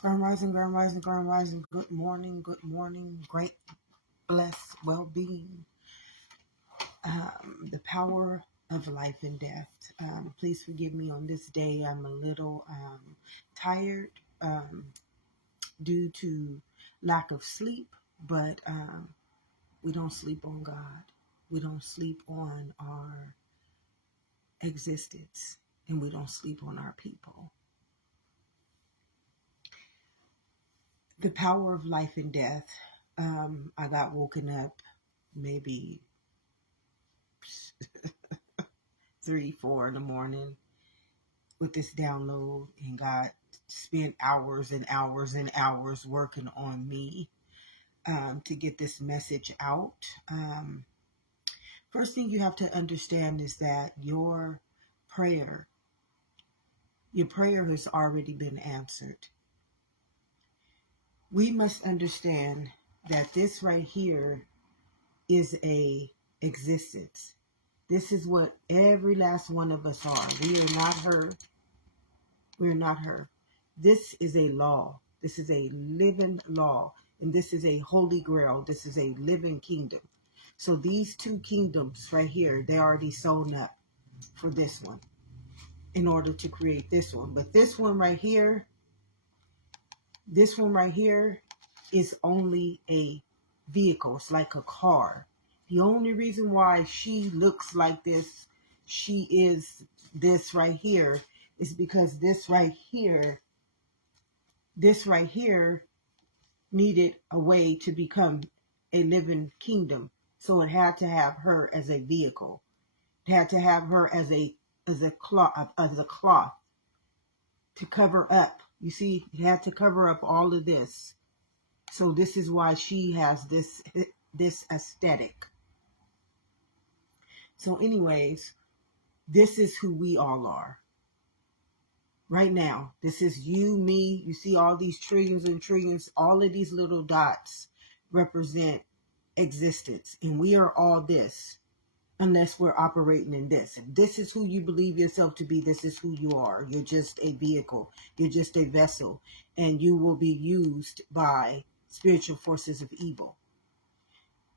Grand rising, grand rising, grand rising. Good morning, great, blessed, well-being. The power of life and death. Please forgive me on this day. I'm a little tired due to lack of sleep, but we don't sleep on God. We don't sleep on our existence, and we don't sleep on our people. The power of life and death. I got woken up maybe 3, 4 in the morning with this download, and God spent hours and hours and hours working on me to get this message out. First thing you have to understand is that your prayer has already been answered. We must understand that this right here is a existence. This is what every last one of us are. We are not her. We are not her. This is a law. This is a living law. And this is a holy grail. This is a living kingdom. So these two kingdoms right here, they already sewn up for this one in order to create this one. But this one right here is only a vehicle. It's like a car. The only reason why she looks like this, she is this right here, is because this right here needed a way to become a living kingdom. So it had to have her as a vehicle. It had to have her as a cloth to cover up. You see, it had to cover up all of this. So this is why she has this aesthetic. So anyways, this is who we all are. Right now, this is you, me. You see all these trillions and trillions. All of these little dots represent existence. And we are all this, unless we're operating in this. If this is who you believe yourself to be, this is who you are. You're just a vehicle. You're just a vessel. And you will be used by spiritual forces of evil.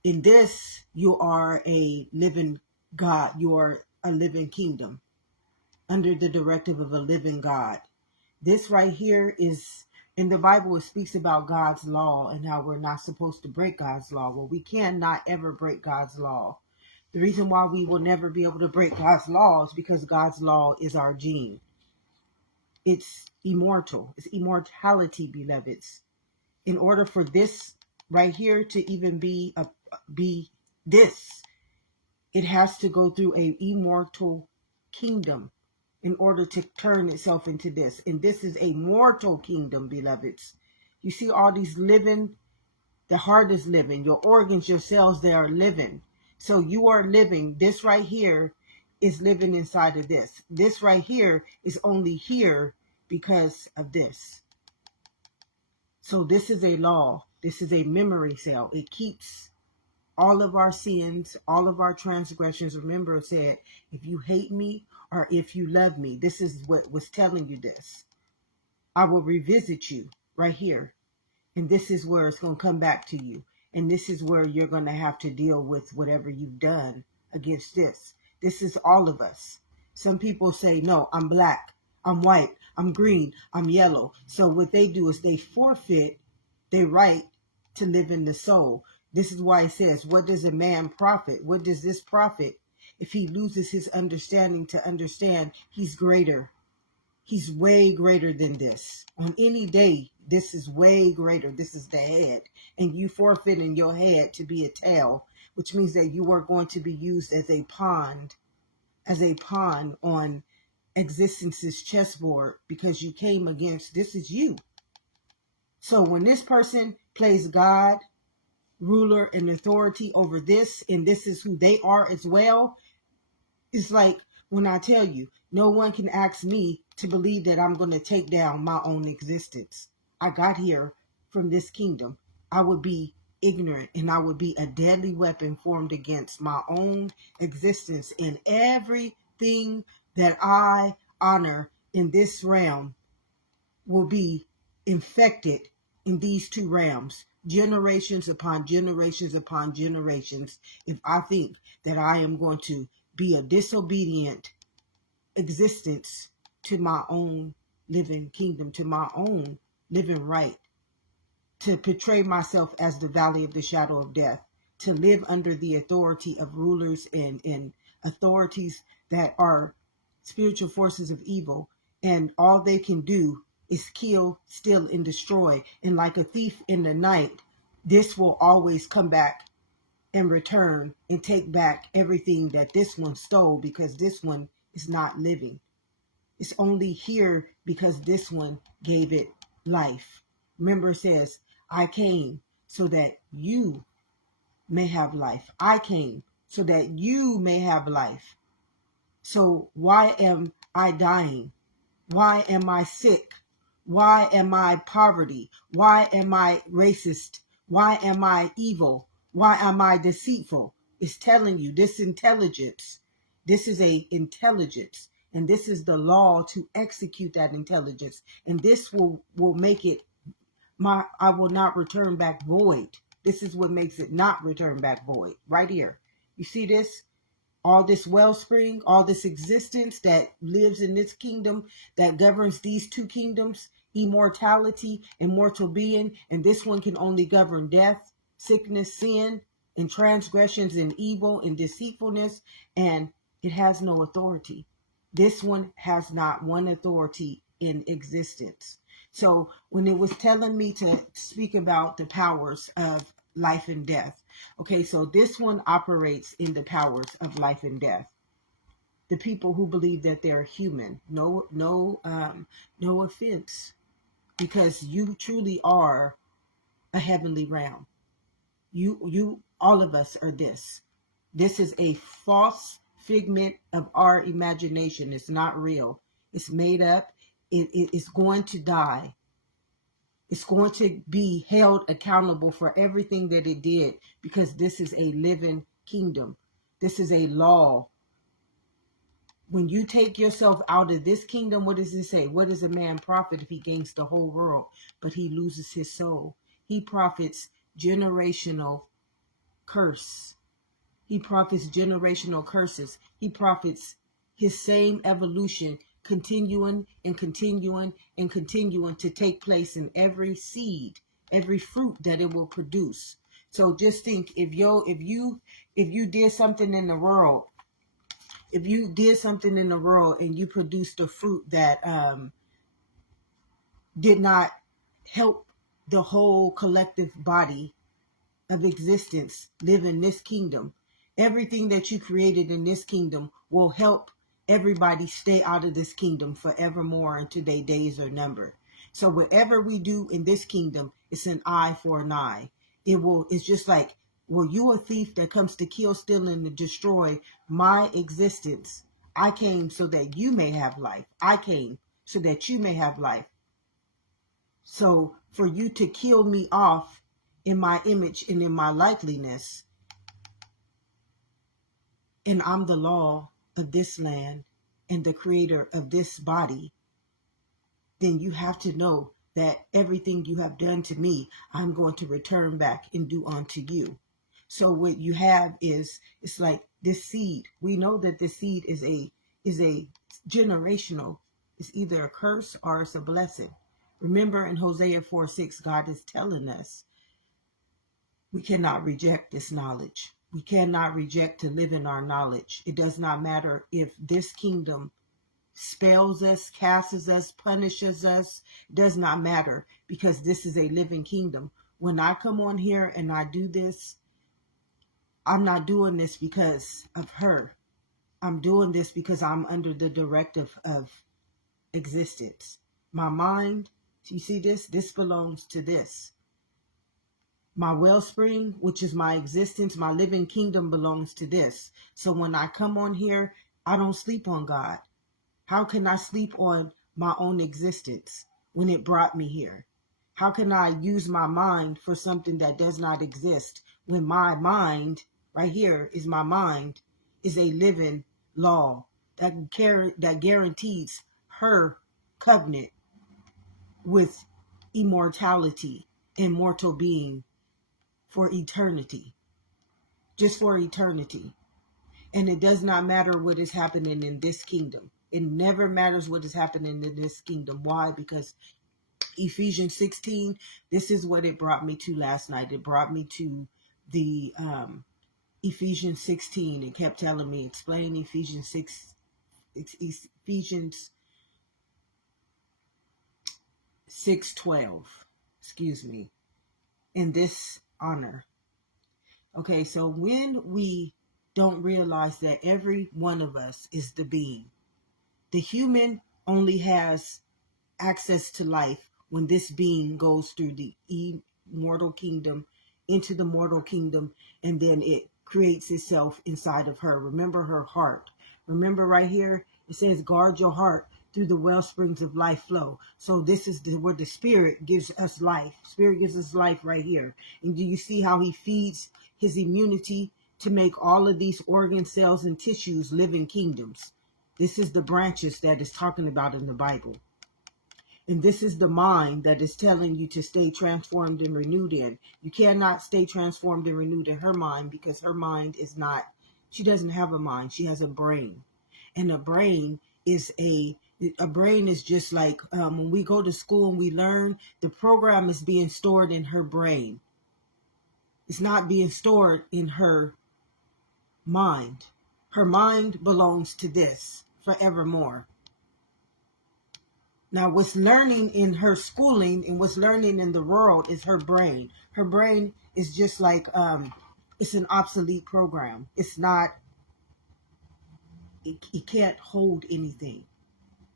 In this, you are a living God. You are a living kingdom under the directive of a living God. This right here is, in the Bible, it speaks about God's law and how we're not supposed to break God's law. Well, we cannot ever break God's law. The reason why we will never be able to break God's law is because God's law is our gene. It's immortal. It's immortality, beloveds. In order for this right here to even be this, it has to go through a immortal kingdom in order to turn itself into this. And this is a mortal kingdom, beloveds. You see all these living, the heart is living, your organs, your cells, they are living. So you are living. This right here is living inside of this. This right here is only here because of this. So this is a law. This is a memory cell. It keeps all of our sins, all of our transgressions. Remember, it said, if you hate me or if you love me, this is what was telling you this. I will revisit you right here. And this is where it's going to come back to you. And this is where you're going to have to deal with whatever you've done against this. This is all of us. Some people say, no, I'm black, I'm white, I'm green, I'm yellow. So what they do is they forfeit their right to live in the soul. This is why it says, what does a man profit? What does this profit if he loses his understanding to understand he's greater? He's way greater than this. On any day, this is way greater. This is the head. And you forfeit in your head to be a tail, which means that you are going to be used as a pawn on existence's chessboard, because you came against, this is you. So when this person plays God, ruler and authority over this, and this is who they are as well, it's like when I tell you, no one can ask me to believe that I'm going to take down my own existence. I got here from this kingdom. I would be ignorant, and I would be a deadly weapon formed against my own existence, and everything that I honor in this realm will be infected in these two realms, generations upon generations upon generations, if I think that I am going to be a disobedient existence to my own living kingdom, to my own living right, to portray myself as the valley of the shadow of death, to live under the authority of rulers and authorities that are spiritual forces of evil, and all they can do is kill, steal, and destroy. And like a thief in the night, this will always come back and return and take back everything that this one stole, because this one is not living. It's only here because this one gave it life. Remember, it says, I came so that you may have life. I came so that you may have life. So why am I dying? Why am I sick? Why am I poverty? Why am I racist? Why am I evil? Why am I deceitful? It's telling you this intelligence. This is a intelligence, and this is the law to execute that intelligence. And this will make it I will not return back void. This is what makes it not return back void. Right here. You see this? All this wellspring, all this existence that lives in this kingdom, that governs these two kingdoms, immortality and mortal being. And this one can only govern death, sickness, sin, and transgressions, and evil, and deceitfulness. And it has no authority. This one has not one authority in existence. So when it was telling me to speak about the powers of life and death, okay, so this one operates in the powers of life and death. The people who believe that they're human, no offense, because you truly are a heavenly realm. You, all of us are this. This is a false figment of our imagination. It's not real. It's made up. It's going to die. It's going to be held accountable for everything that it did, because this is a living kingdom. This is a law. When you take yourself out of this kingdom, what does it say? What does a man profit if he gains the whole world, but he loses his soul? He profits generational curse. He profits generational curses. He profits his same evolution, continuing and continuing and continuing to take place in every seed, every fruit that it will produce. So just think, if you did something in the world, and you produced a fruit that did not help the whole collective body of existence live in this kingdom, everything that you created in this kingdom will help everybody stay out of this kingdom forevermore until their days are numbered. So whatever we do in this kingdom, it's an eye for an eye. It's just like, well, you a thief that comes to kill, steal, and to destroy my existence. I came so that you may have life. I came so that you may have life. So for you to kill me off in my image and in my likeness, and I'm the law of this land and the creator of this body, then you have to know that everything you have done to me, I'm going to return back and do unto you. So what you have is, it's like this seed. We know that this seed is a generational. It's either a curse or it's a blessing. Remember in Hosea 4:6, God is telling us we cannot reject this knowledge. We cannot reject to live in our knowledge. It does not matter if this kingdom spells us, casts us, punishes us. It does not matter, because this is a living kingdom. When I come on here and I do this, I'm not doing this because of her. I'm doing this because I'm under the directive of existence. My mind, you see this? This belongs to this. My wellspring, which is my existence, my living kingdom, belongs to this. So when I come on here, I don't sleep on God. How can I sleep on my own existence when it brought me here? How can I use my mind for something that does not exist when my mind, right here is my mind, is a living law that guarantees her covenant with immortality and mortal being for eternity. Just for eternity. And it does not matter what is happening in this kingdom. It never matters what is happening in this kingdom. Why? Because Ephesians 16, this is what it brought me to last night. It brought me to the Ephesians 16. It kept telling me, explain Ephesians 6:12. Excuse me. In this honor. Okay, so when we don't realize that every one of us is the being, the human only has access to life when this being goes through the immortal kingdom into the mortal kingdom, and then it creates itself inside of her. Remember her heart. Remember right here, it says, guard your heart, through the well springs of life flow. So this is where the spirit gives us life. Spirit gives us life right here. And do you see how he feeds his immunity to make all of these organ cells and tissues living kingdoms? This is the branches that is talking about in the Bible. And this is the mind that is telling you to stay transformed and renewed in. You cannot stay transformed and renewed in her mind, because her mind is not, she doesn't have a mind. She has a brain. And a brain is just like when we go to school and we learn, the program is being stored in her brain. It's not being stored in her mind. Her mind belongs to this forevermore. Now, what's learning in her schooling and what's learning in the world is her brain. Her brain is just like, it's an obsolete program. It's not, it can't hold anything.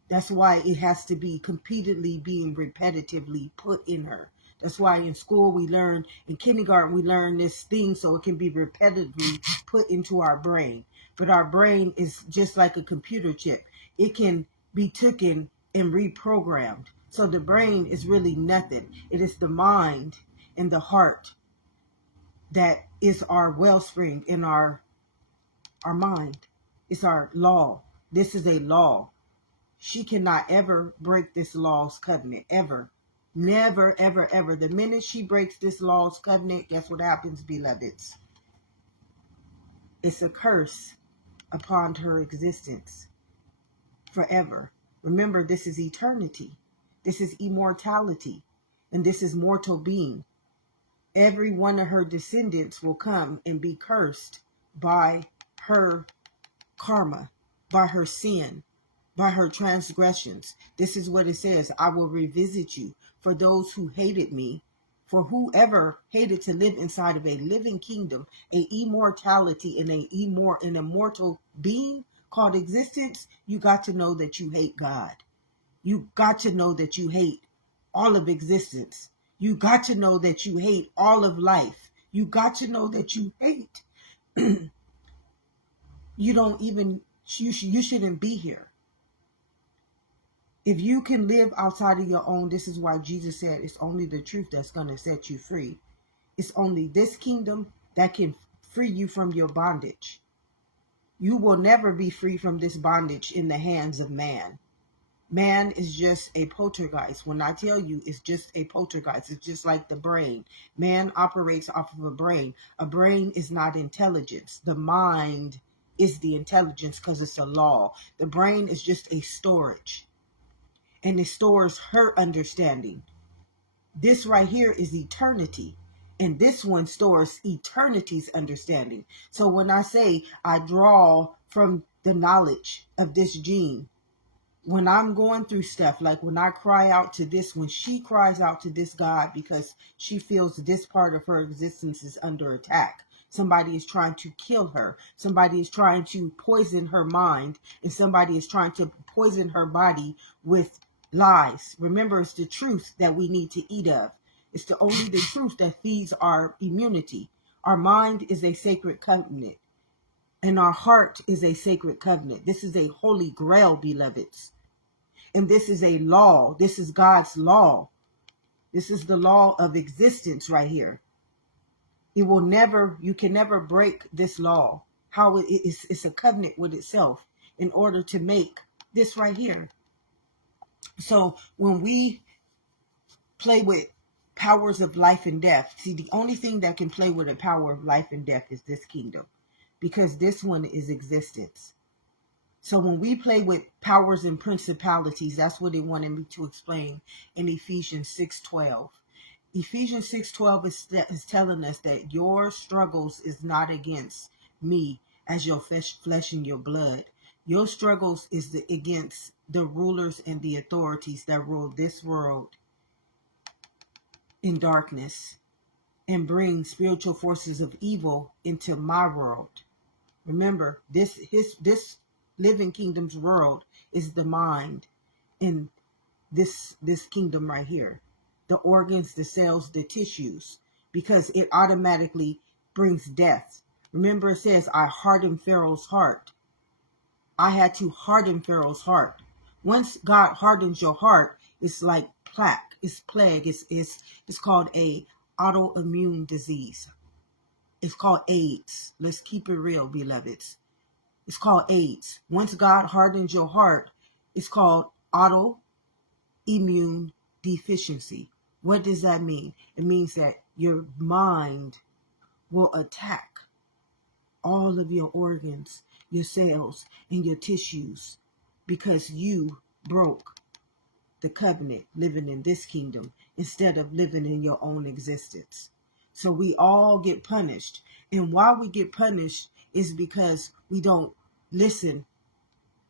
That's why it has to be repeatedly being repetitively put in her. That's why in school we learn, in kindergarten we learn this thing so it can be repetitively put into our brain. But our brain is just like a computer chip. It can be taken and reprogrammed. So the brain is really nothing. It is the mind and the heart that is our wellspring in our mind. It's our law. This is a law. She cannot ever break this law's covenant, ever. Never, ever, ever. The minute she breaks this law's covenant, guess what happens, beloveds? It's a curse upon her existence forever. Remember, this is eternity. This is immortality. And this is mortal being. Every one of her descendants will come and be cursed by her karma, by her sin, by her transgressions. This is what it says. I will revisit you for those who hated me. For whoever hated to live inside of a living kingdom, a immortality in an immortal being called existence, you got to know that you hate God. You got to know that you hate all of existence. You got to know that you hate all of life. You got to know that you hate. You shouldn't be here. If you can live outside of your own, this is why Jesus said it's only the truth that's going to set you free. It's only this kingdom that can free you from your bondage. You will never be free from this bondage in the hands of man. Man is just a poltergeist. When I tell you it's just a poltergeist, it's just like the brain. Man operates off of a brain. A brain is not intelligence. The mind is the intelligence because it's a law. The brain is just a storage. And it stores her understanding. This right here is eternity. And this one stores eternity's understanding. So when I say I draw from the knowledge of this gene, when I'm going through stuff, like when I cry out to this, when she cries out to this God because she feels this part of her existence is under attack. Somebody is trying to kill her. Somebody is trying to poison her mind. And somebody is trying to poison her body with lies. Remember, it's the truth that we need to eat of. It's only the truth that feeds our immunity. Our mind is a sacred covenant. And our heart is a sacred covenant. This is a holy grail, beloveds. And this is a law. This is God's law. This is the law of existence right here. You can never break this law. How it's a covenant with itself in order to make this right here. So when we play with powers of life and death. See, the only thing that can play with the power of life and death is this kingdom, because this one is existence. So when we play with powers and principalities, that's what they wanted me to explain in Ephesians 6:12. Ephesians 6:12 is telling us that your struggles is not against me as your flesh and your blood. Your struggles is against the rulers and the authorities that rule this world in darkness and bring spiritual forces of evil into my world. Remember, this living kingdom's world is the mind in this kingdom right here. The organs, the cells, the tissues, because it automatically brings death. Remember, it says, I hardened Pharaoh's heart. I had to harden Pharaoh's heart. Once God hardens your heart, it's like plaque, it's plague, it's called a autoimmune disease. It's called AIDS. Let's keep it real, beloveds. It's called AIDS. Once God hardens your heart, it's called autoimmune deficiency. What does that mean? It means that your mind will attack all of your organs, your cells, and your tissues, because you broke the covenant living in this kingdom instead of living in your own existence. So we all get punished. And why we get punished is because we don't listen.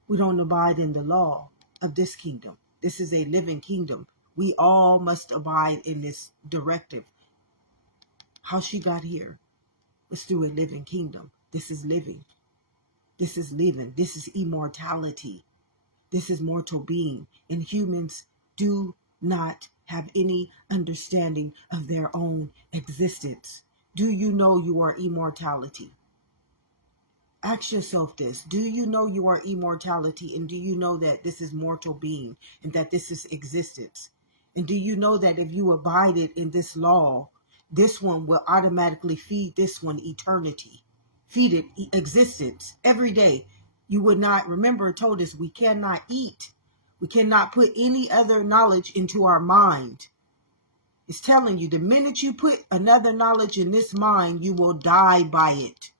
We don't abide in the law of this kingdom. This is a living kingdom. We all must abide in this directive. How she got here was through a living kingdom. This is living. This is living. This is immortality. This is mortal being. And humans do not have any understanding of their own existence. Do you know you are immortality? Ask yourself this. Do you know you are immortality? And do you know that this is mortal being and that this is existence? And do you know that if you abided in this law, this one will automatically feed this one eternity, feed it existence every day? You would not, remember it told us we cannot eat. We cannot put any other knowledge into our mind. It's telling you the minute you put another knowledge in this mind, you will die by it.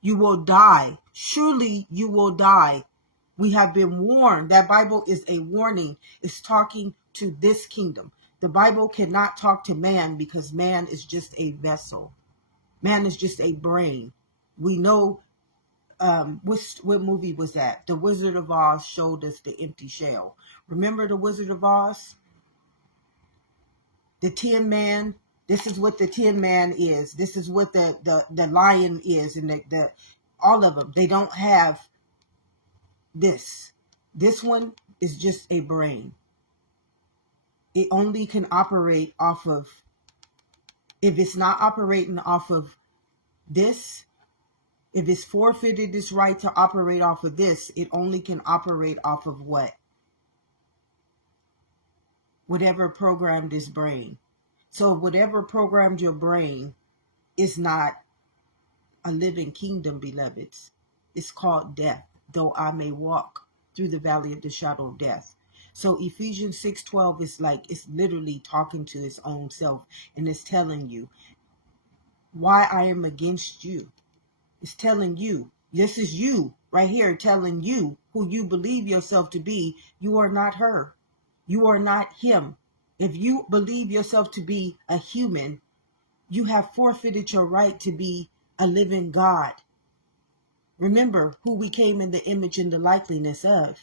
You will die. Surely you will die. We have been warned. That Bible is a warning. It's talking to this kingdom. The Bible cannot talk to man because man is just a vessel. Man is just a brain. We know, what movie was that? The Wizard of Oz showed us the empty shell. Remember the Wizard of Oz? The Tin Man. This is what the Tin Man is. This is what the lion is, and the all of them. They don't have this. This one is just a brain. It only can operate off of, if it's not operating off of this, if it's forfeited this right to operate off of this, it only can operate off of what? Whatever programmed this brain. So whatever programmed your brain is not a living kingdom, beloveds. It's called death, though I may walk through the valley of the shadow of death. So Ephesians 6:12 is like, it's literally talking to its own self, and it's telling you why I am against you. It's telling you, this is you right here, telling you who you believe yourself to be. You are not her. You are not him. If you believe yourself to be a human, you have forfeited your right to be a living God. Remember who we came in the image and the likeness of.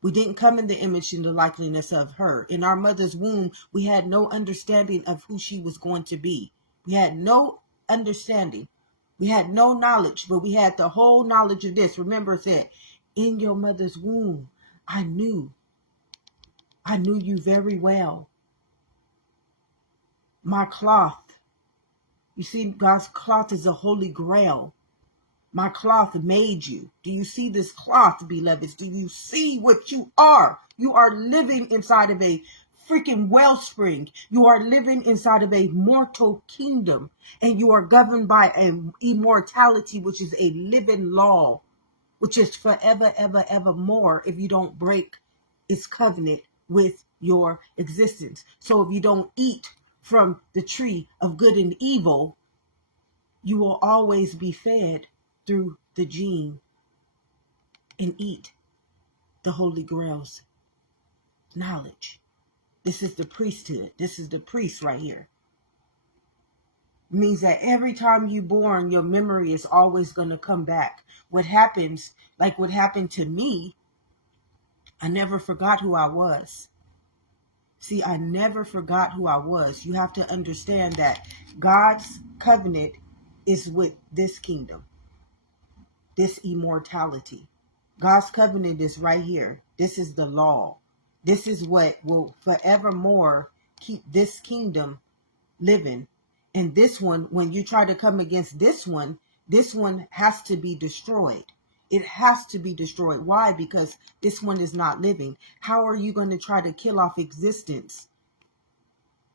We didn't come in the image and the likeness of her. In our mother's womb, we had no understanding of who she was going to be. We had no understanding. We had no knowledge, but we had the whole knowledge of this. Remember it said, in your mother's womb, I knew you very well. My cloth. You see, God's cloth is a holy grail. My cloth made you. Do you see this cloth, beloveds? Do you see what you are? You are living inside of a freaking wellspring. You are living inside of a mortal kingdom. And you are governed by an immortality, which is a living law, which is forever, ever, ever more if you don't break its covenant with your existence. So if you don't eat from the tree of good and evil, you will always be fed through the gene and eat the Holy Grail's knowledge. This is the priesthood. This is the priest right here. It means that every time you're born, your memory is always going to come back. What happens, like what happened to me, I never forgot who I was. See, I never forgot who I was. You have to understand that God's covenant is with this kingdom, this immortality. God's covenant is right here. This is the law. This is what will forevermore keep this kingdom living. And this one, when you try to come against this one has to be destroyed. It has to be destroyed. Why? Because this one is not living. How are you going to try to kill off existence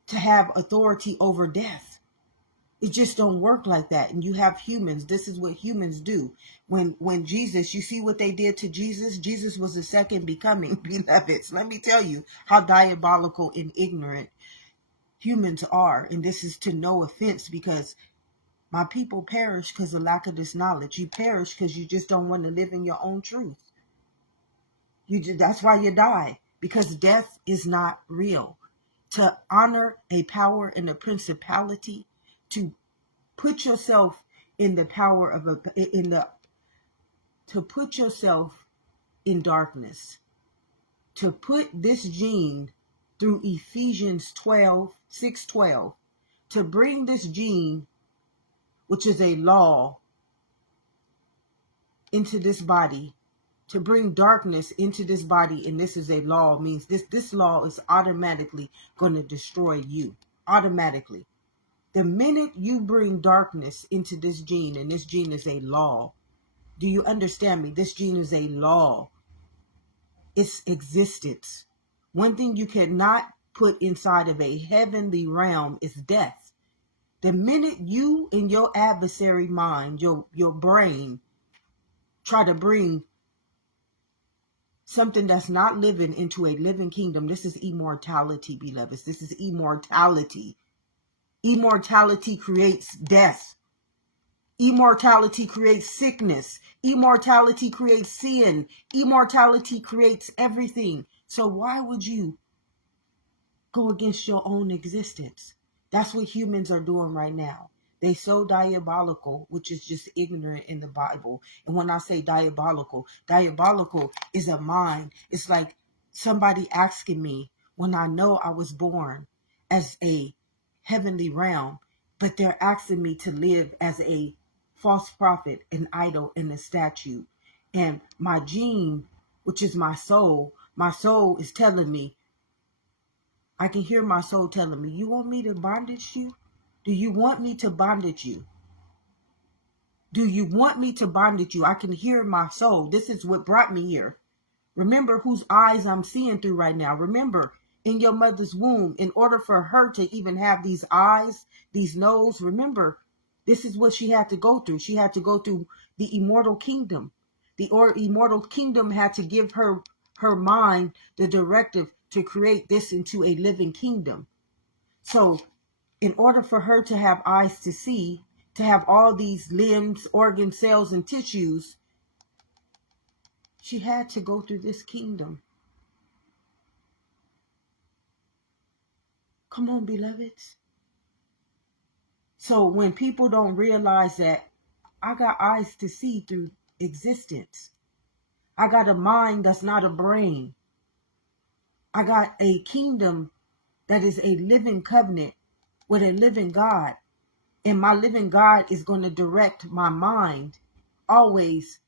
to have authority over death? It just don't work like that. And you have humans. This is what humans do. When Jesus, you see what they did to Jesus? Jesus was the second becoming, beloveds. Let me tell you how diabolical and ignorant humans are. And this is to no offense, because my people perish because of lack of this knowledge. You perish because you just don't want to live in your own truth. That's why you die, because death is not real. To honor a power and a principality, to put yourself in the power of to put yourself in darkness, to put this gene through Ephesians 6:12, to bring this gene, which is a law, into this body, to bring darkness into this body, and this is a law, means this law is automatically going to destroy you. Automatically. The minute you bring darkness into this gene, and this gene is a law, do you understand me? This gene is a law. It's existence. One thing you cannot put inside of a heavenly realm is death. The minute you and your adversary mind, your brain, try to bring something that's not living into a living kingdom, this is immortality, beloveds. This is immortality. Immortality creates death. Immortality creates sickness. Immortality creates sin. Immortality creates everything. So why would you go against your own existence? That's what humans are doing right now. They so diabolical, which is just ignorant in the Bible. And when I say diabolical is a mind. It's like somebody asking me, when I know I was born as a heavenly realm, but they're asking me to live as a false prophet, an idol, and a statue. And my gene, which is my soul is telling me, I can hear my soul telling me, you want me to bondage you? Do you want me to bondage you? Do you want me to bondage you? I can hear my soul. This is what brought me here. Remember whose eyes I'm seeing through right now. Remember, in your mother's womb, in order for her to even have these eyes, these nose, remember, this is what she had to go through. She had to go through the immortal kingdom. The immortal kingdom had to give her mind the directive to create this into a living kingdom. So in order for her to have eyes to see, to have all these limbs, organs, cells, and tissues, she had to go through this kingdom. Come on, beloveds. So when people don't realize that I got eyes to see through existence, I got a mind that's not a brain, I got a kingdom that is a living covenant with a living God, and my living God is going to direct my mind always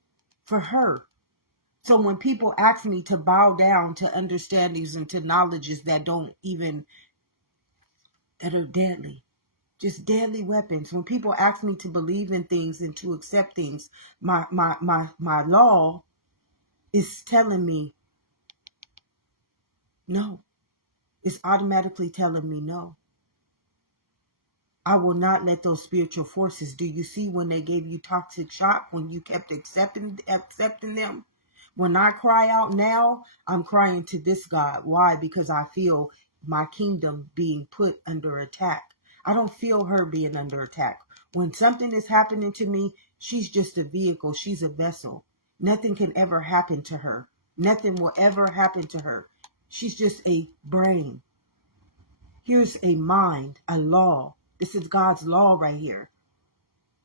for her. So when people ask me to bow down to understandings and to knowledges that are deadly, just deadly weapons. When people ask me to believe in things and to accept things, my law is telling me no. It's automatically telling me no. I will not let those spiritual forces. Do you see when they gave you toxic shock, when you kept accepting them? When I cry out now, I'm crying to this God. Why? Because I feel my kingdom being put under attack. I don't feel her being under attack. When something is happening to me, she's just a vehicle. She's a vessel. Nothing can ever happen to her. Nothing will ever happen to her. She's just a brain. Here's a mind, a law. This is God's law right here.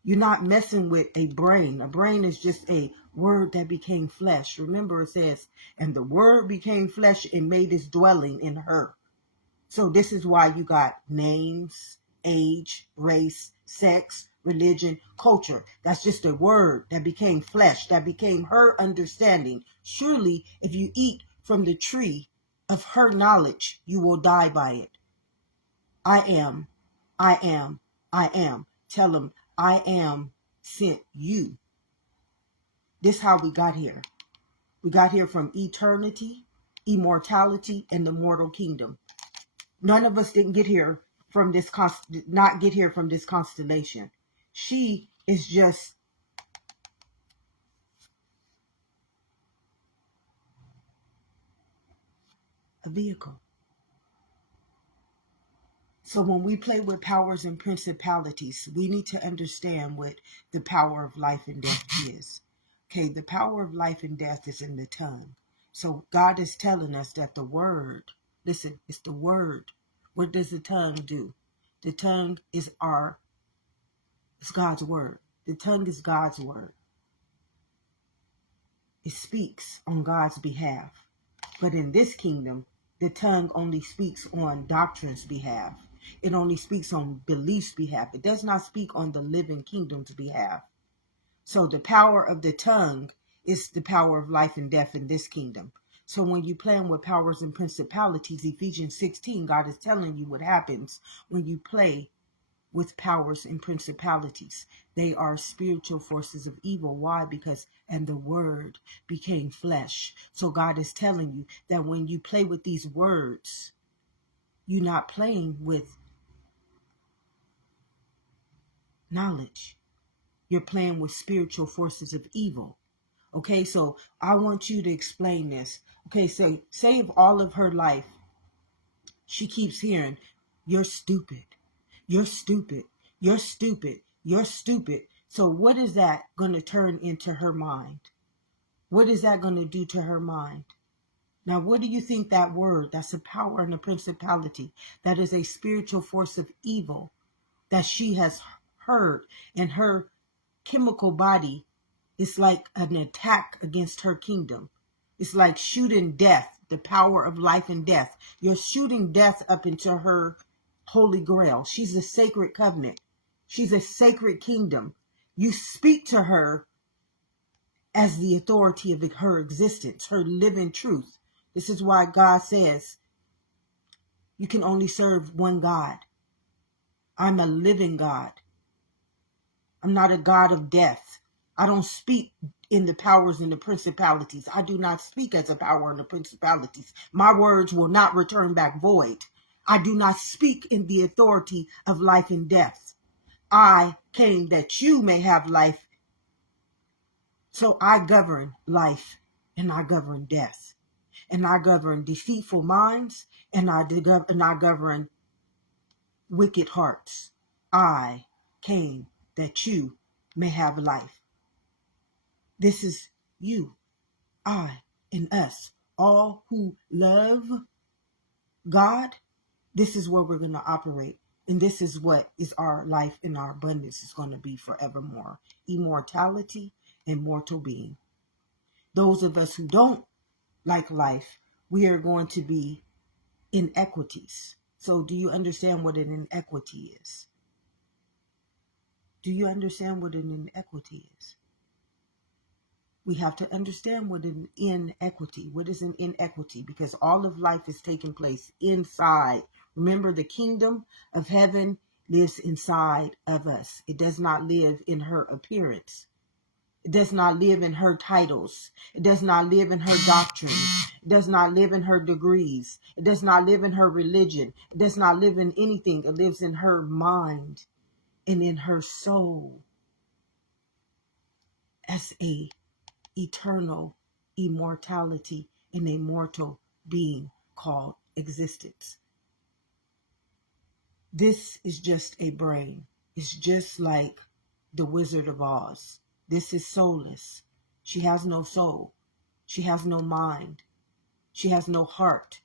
You're not messing with a brain. A brain is just a word that became flesh. Remember, it says, and the word became flesh and made its dwelling in her. So this is why you got names, age, race, sex, religion, culture. That's just a word that became flesh, that became her understanding. Surely, if you eat from the tree of her knowledge, you will die by it. I am, I am, I am. Tell them, I am sent you. This is how we got here. We got here from eternity, immortality, and the mortal kingdom. None of us didn't get here from this not get here from this constellation. She is just a vehicle. So when we play with powers and principalities, we need to understand what the power of life and death is. Okay, the power of life and death is in the tongue. So God is telling us that the word, listen, it's the word. What does the tongue do? The tongue is it's God's word. The tongue is God's word. It speaks on God's behalf. But in this kingdom, the tongue only speaks on doctrine's behalf. It only speaks on belief's behalf. It does not speak on the living kingdom's behalf. So the power of the tongue is the power of life and death in this kingdom. So when you play with powers and principalities, Ephesians 16, God is telling you what happens when you play with powers and principalities. They are spiritual forces of evil. Why? Because, and the word became flesh. So God is telling you that when you play with these words, you're not playing with knowledge. You're playing with spiritual forces of evil. Okay, so I want you to explain this. Okay, so say if all of her life, she keeps hearing, you're stupid, you're stupid, you're stupid, you're stupid. So what is that going to turn into her mind? What is that going to do to her mind? Now, what do you think that word, that's a power and a principality, that is a spiritual force of evil that she has heard in her chemical body? It's like an attack against her kingdom. It's like shooting death, the power of life and death. You're shooting death up into her holy grail. She's a sacred covenant. She's a sacred kingdom. You speak to her as the authority of her existence, her living truth. This is why God says you can only serve one God. I'm a living God. I'm not a God of death. I don't speak in the powers and the principalities. I do not speak as a power and the principalities. My words will not return back void. I do not speak in the authority of life and death. I came that you may have life. So I govern life and I govern death. And I govern deceitful minds and I govern wicked hearts. I came that you may have life. This is you, I, and us, all who love God. This is where we're going to operate. And this is what is our life and our abundance is going to be forevermore. Immortality and mortal being. Those of us who don't like life, we are going to be inequities. So do you understand what an inequity is? Do you understand what an inequity is? We have to understand what an inequity. What is an inequity? Because all of life is taking place inside. Remember, the kingdom of heaven lives inside of us. It does not live in her appearance. It does not live in her titles. It does not live in her doctrine. It does not live in her degrees. It does not live in her religion. It does not live in anything. It lives in her mind and in her soul as a eternal, immortality in a mortal being called existence. This is just a brain. It's just like the Wizard of Oz. This is soulless. She has no soul. She has no mind. She has no heart.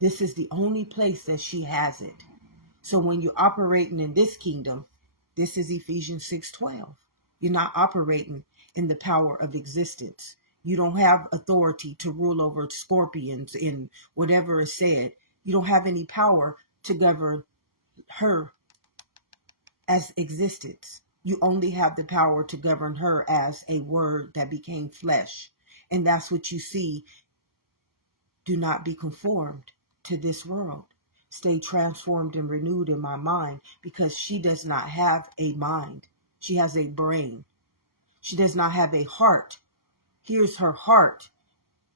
This is the only place that she has it. So when you're operating in this kingdom, this is Ephesians 6:12. You're not operating in the power of existence. You don't have authority to rule over scorpions and whatever is said. You don't have any power to govern her as existence. You only have the power to govern her as a word that became flesh. And that's what you see. Do not be conformed to this world. Stay transformed and renewed in my mind, because she does not have a mind. She has a brain. She does not have a heart. Here's her heart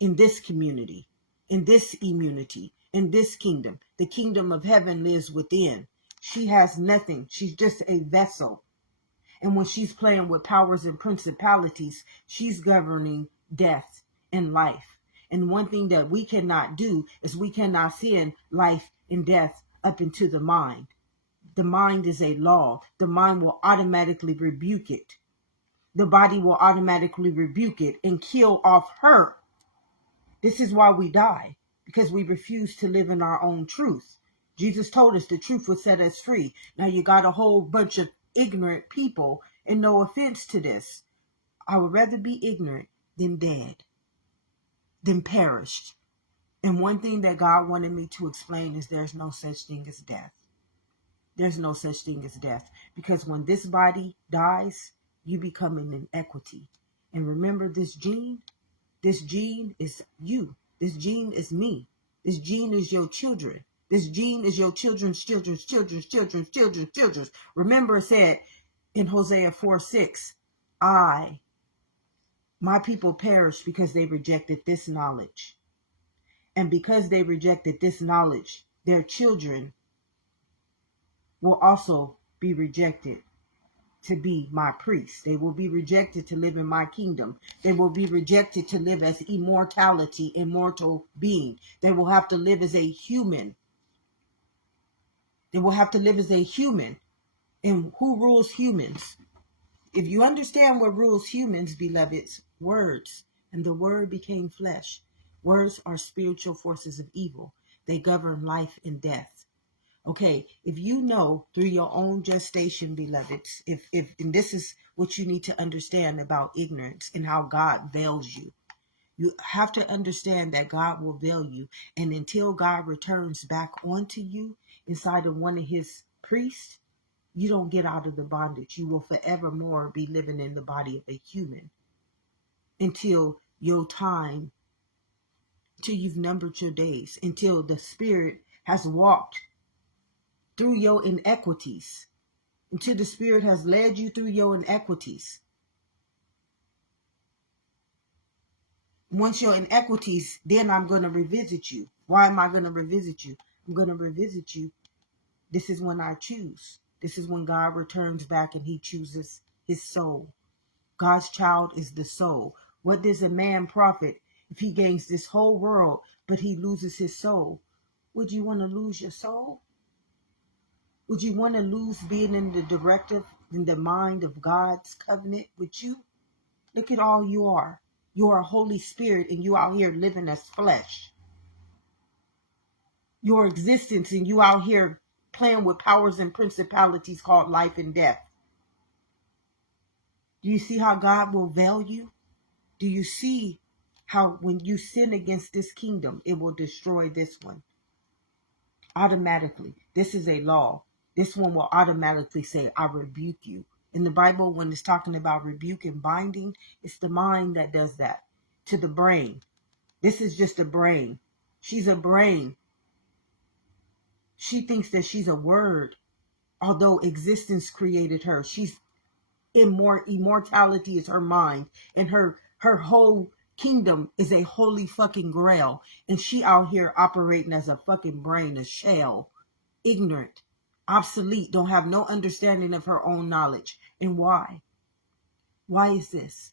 in this community, in this immunity, in this kingdom. The kingdom of heaven lives within. She has nothing. She's just a vessel. And when she's playing with powers and principalities, she's governing death and life. And one thing that we cannot do is we cannot send life and death up into the mind. The mind is a law. The mind will automatically rebuke it. The body will automatically rebuke it and kill off her. This is why we die, because we refuse to live in our own truth. Jesus told us the truth would set us free. Now you got a whole bunch of ignorant people, and no offense to this. I would rather be ignorant than dead, than perished. And one thing that God wanted me to explain is there's no such thing as death. There's no such thing as death. Because when this body dies, you become an inequity. And remember, this gene is you. This gene is me. This gene is your children. This gene is your children's children's children's children's children's children's. Remember, it said in Hosea 4:6, my people perished because they rejected this knowledge. And because they rejected this knowledge, their children will also be rejected to be my priests. They will be rejected to live in my kingdom. They will be rejected to live as immortal being. They will have to live as a human. They will have to live as a human. And who rules humans? If you understand what rules humans, beloveds, words. And the word became flesh. Words are spiritual forces of evil. They govern life and death. Okay, if you know through your own gestation, beloveds, and this is what you need to understand about ignorance and how God veils you. You have to understand that God will veil you. And until God returns back onto you inside of one of his priests, you don't get out of the bondage. You will forevermore be living in the body of a human until your time, until you've numbered your days, until the Spirit has walked through your inequities, until the Spirit has led you through your inequities. Once your inequities, then I'm going to revisit you. Why am I going to revisit you? I'm going to revisit you. This is when I choose. This is when God returns back and he chooses his soul. God's child is the soul. What does a man profit if he gains this whole world, but he loses his soul? Would you want to lose your soul? Would you want to lose being in the directive, in the mind of God's covenant with you? Look at all you are. You are a Holy Spirit and you out here living as flesh. Your existence and you out here playing with powers and principalities called life and death. Do you see how God will veil you? Do you see how when you sin against this kingdom, it will destroy this one? Automatically. This is a law. This one will automatically say, I rebuke you. In the Bible, when it's talking about rebuke and binding, it's the mind that does that to the brain. This is just a brain. She's a brain. She thinks that she's a word, although existence created her. She's immortality is her mind, and her whole kingdom is a holy fucking grail. And she out here operating as a fucking brain, a shell, ignorant, obsolete, don't have no understanding of her own knowledge. And why? Why is this?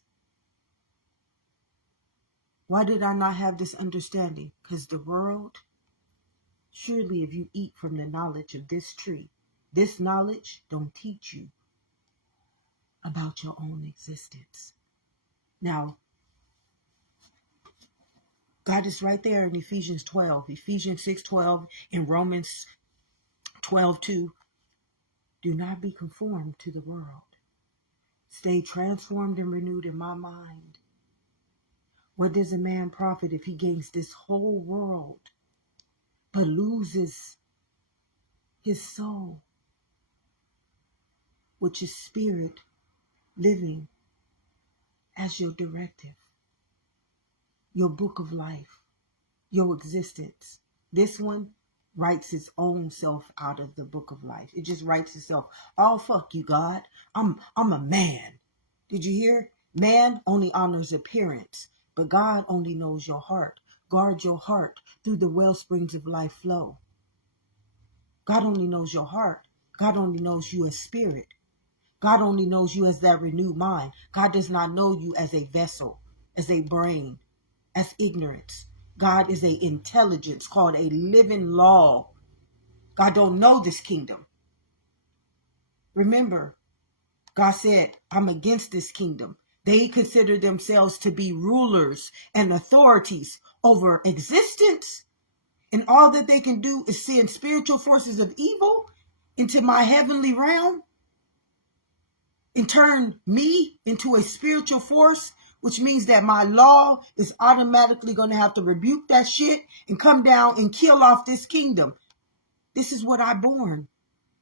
Why did I not have this understanding? Because the world, surely if you eat from the knowledge of this tree, this knowledge don't teach you about your own existence. Now, God is right there in Ephesians 12, Ephesians 6:12, and Romans 12:2. Do not be conformed to the world. Stay transformed and renewed in my mind. What does a man profit if he gains this whole world but loses his soul, which is spirit living as your directive, your book of life, your existence? This one writes its own self out of the book of life. It just writes itself. Oh, fuck you, God. I'm a man. Did you hear? Man only honors appearance, but God only knows your heart. Guard your heart through the well springs of life flow. God only knows your heart. God only knows you as spirit. God only knows you as that renewed mind. God does not know you as a vessel, as a brain, as ignorance. God is a intelligence called a living law. God don't know this kingdom. Remember, God said, I'm against this kingdom. They consider themselves to be rulers and authorities over existence. And all that they can do is send spiritual forces of evil into my heavenly realm and turn me into a spiritual force, which means that my law is automatically going to have to rebuke that shit and come down and kill off this kingdom. This is what I born.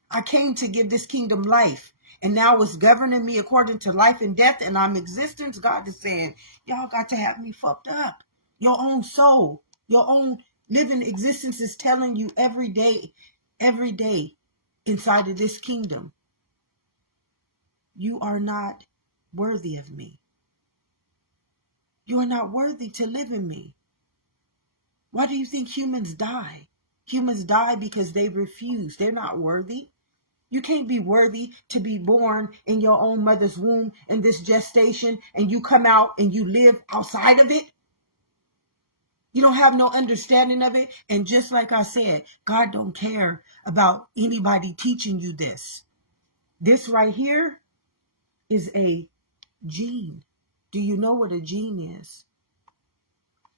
I came to give this kingdom life. And now it's governing me according to life and death, and I'm existence. God is saying, y'all got to have me fucked up. Your own soul, your own living existence is telling you every day inside of this kingdom, you are not worthy of me. You are not worthy to live in me. Why do you think humans die? Humans die because they refuse. They're not worthy. You can't be worthy to be born in your own mother's womb in this gestation and you come out and you live outside of it. You don't have no understanding of it. And just like I said, God don't care about anybody teaching you this. This right here is a gene. Do you know what a gene is?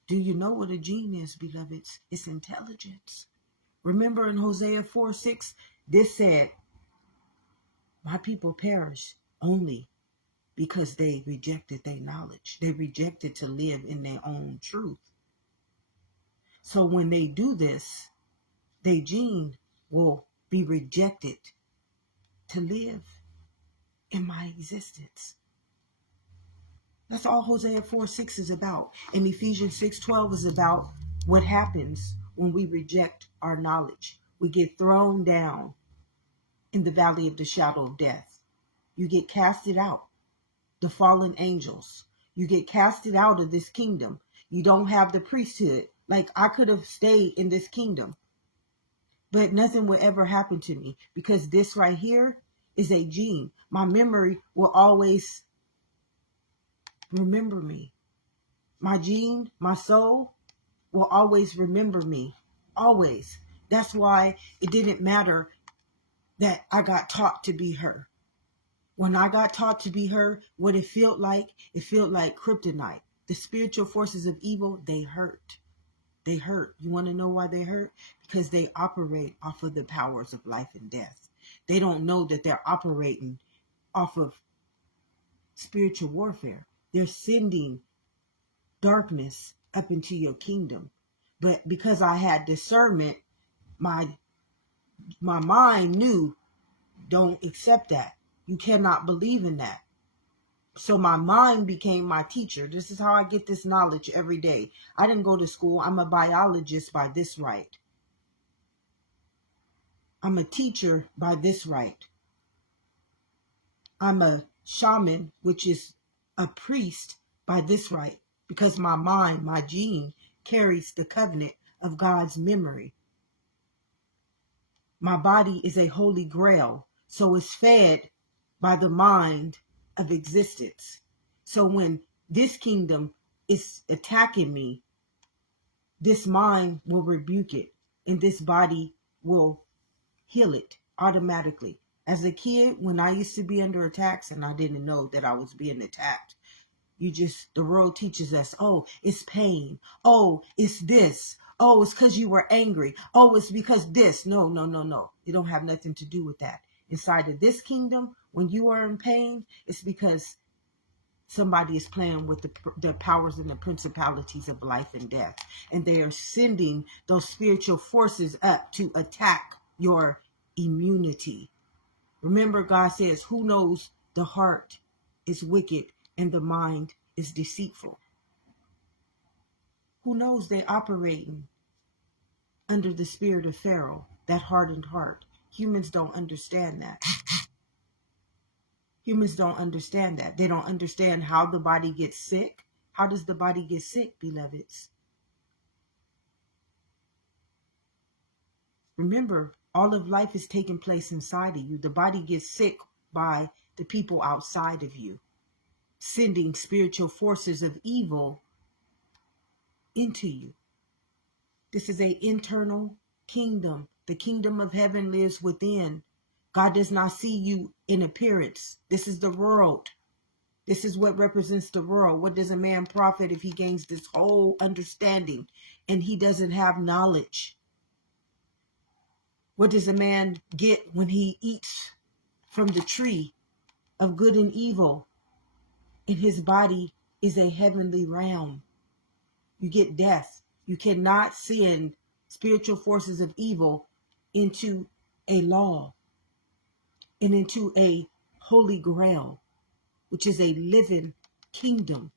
Do you know what a gene is, beloveds? It's intelligence. Remember in Hosea 4:6, this said, my people perish only because they rejected their knowledge. They rejected to live in their own truth. So when they do this, their gene will be rejected to live in my existence. That's all Hosea 4:6 is about. And Ephesians 6:12 is about what happens when we reject our knowledge. We get thrown down in the valley of the shadow of death. You get casted out. The fallen angels. You get casted out of this kingdom. You don't have the priesthood. Like I could have stayed in this kingdom, but nothing will ever happen to me because this right here is a gene. My memory will always remember me. My gene, my soul will always remember me. Always. That's why it didn't matter that I got taught to be her. When I got taught to be her, what it felt like kryptonite. The spiritual forces of evil, they hurt. They hurt. You want to know why they hurt? Because they operate off of the powers of life and death. They don't know that they're operating off of spiritual warfare. They're sending darkness up into your kingdom. But because I had discernment, my mind knew, don't accept that. You cannot believe in that. So my mind became my teacher. This is how I get this knowledge every day. I didn't go to school. I'm a biologist by this right. I'm a teacher by this right. I'm a shaman, which is a priest by this right. Because my mind, my gene, carries the covenant of God's memory. My body is a holy grail, so it's fed by the mind of existence. So when this kingdom it's attacking me, this mind will rebuke it, and this body will heal it automatically. As a kid, when I used to be under attacks and I didn't know that I was being attacked, the world teaches us, oh, it's pain. Oh, it's this. Oh, it's because you were angry. Oh, it's because this. No, no, no, no. It don't have nothing to do with that. Inside of this kingdom, when you are in pain, it's because somebody is playing with the powers and the principalities of life and death. And they are sending those spiritual forces up to attack your immunity. Remember, God says, who knows the heart is wicked and the mind is deceitful? Who knows they operating under the spirit of Pharaoh, that hardened heart? Humans don't understand that. Humans don't understand that. They don't understand how the body gets sick. How does the body get sick, beloveds? Remember, all of life is taking place inside of you. The body gets sick by the people outside of you, sending spiritual forces of evil into you. This is an internal kingdom. The kingdom of heaven lives within. God does not see you in appearance. This is the world. This is what represents the world. What does a man profit if he gains this whole understanding and he doesn't have knowledge? What does a man get when he eats from the tree of good and evil and his body is a heavenly realm? You get death. You cannot send spiritual forces of evil into a law and into a holy grail, which is a living kingdom.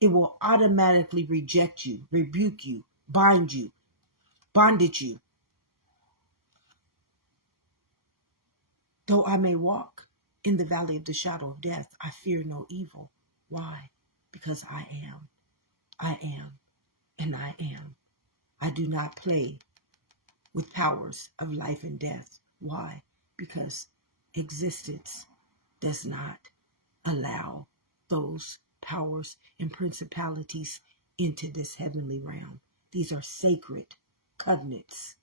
It will automatically reject you, rebuke you, bind you, bondage you. Though I may walk in the valley of the shadow of death, I fear no evil. Why? Because I am, and I am. I do not play with powers of life and death. Why? Because existence does not allow those powers and principalities into this heavenly realm. These are sacred covenants.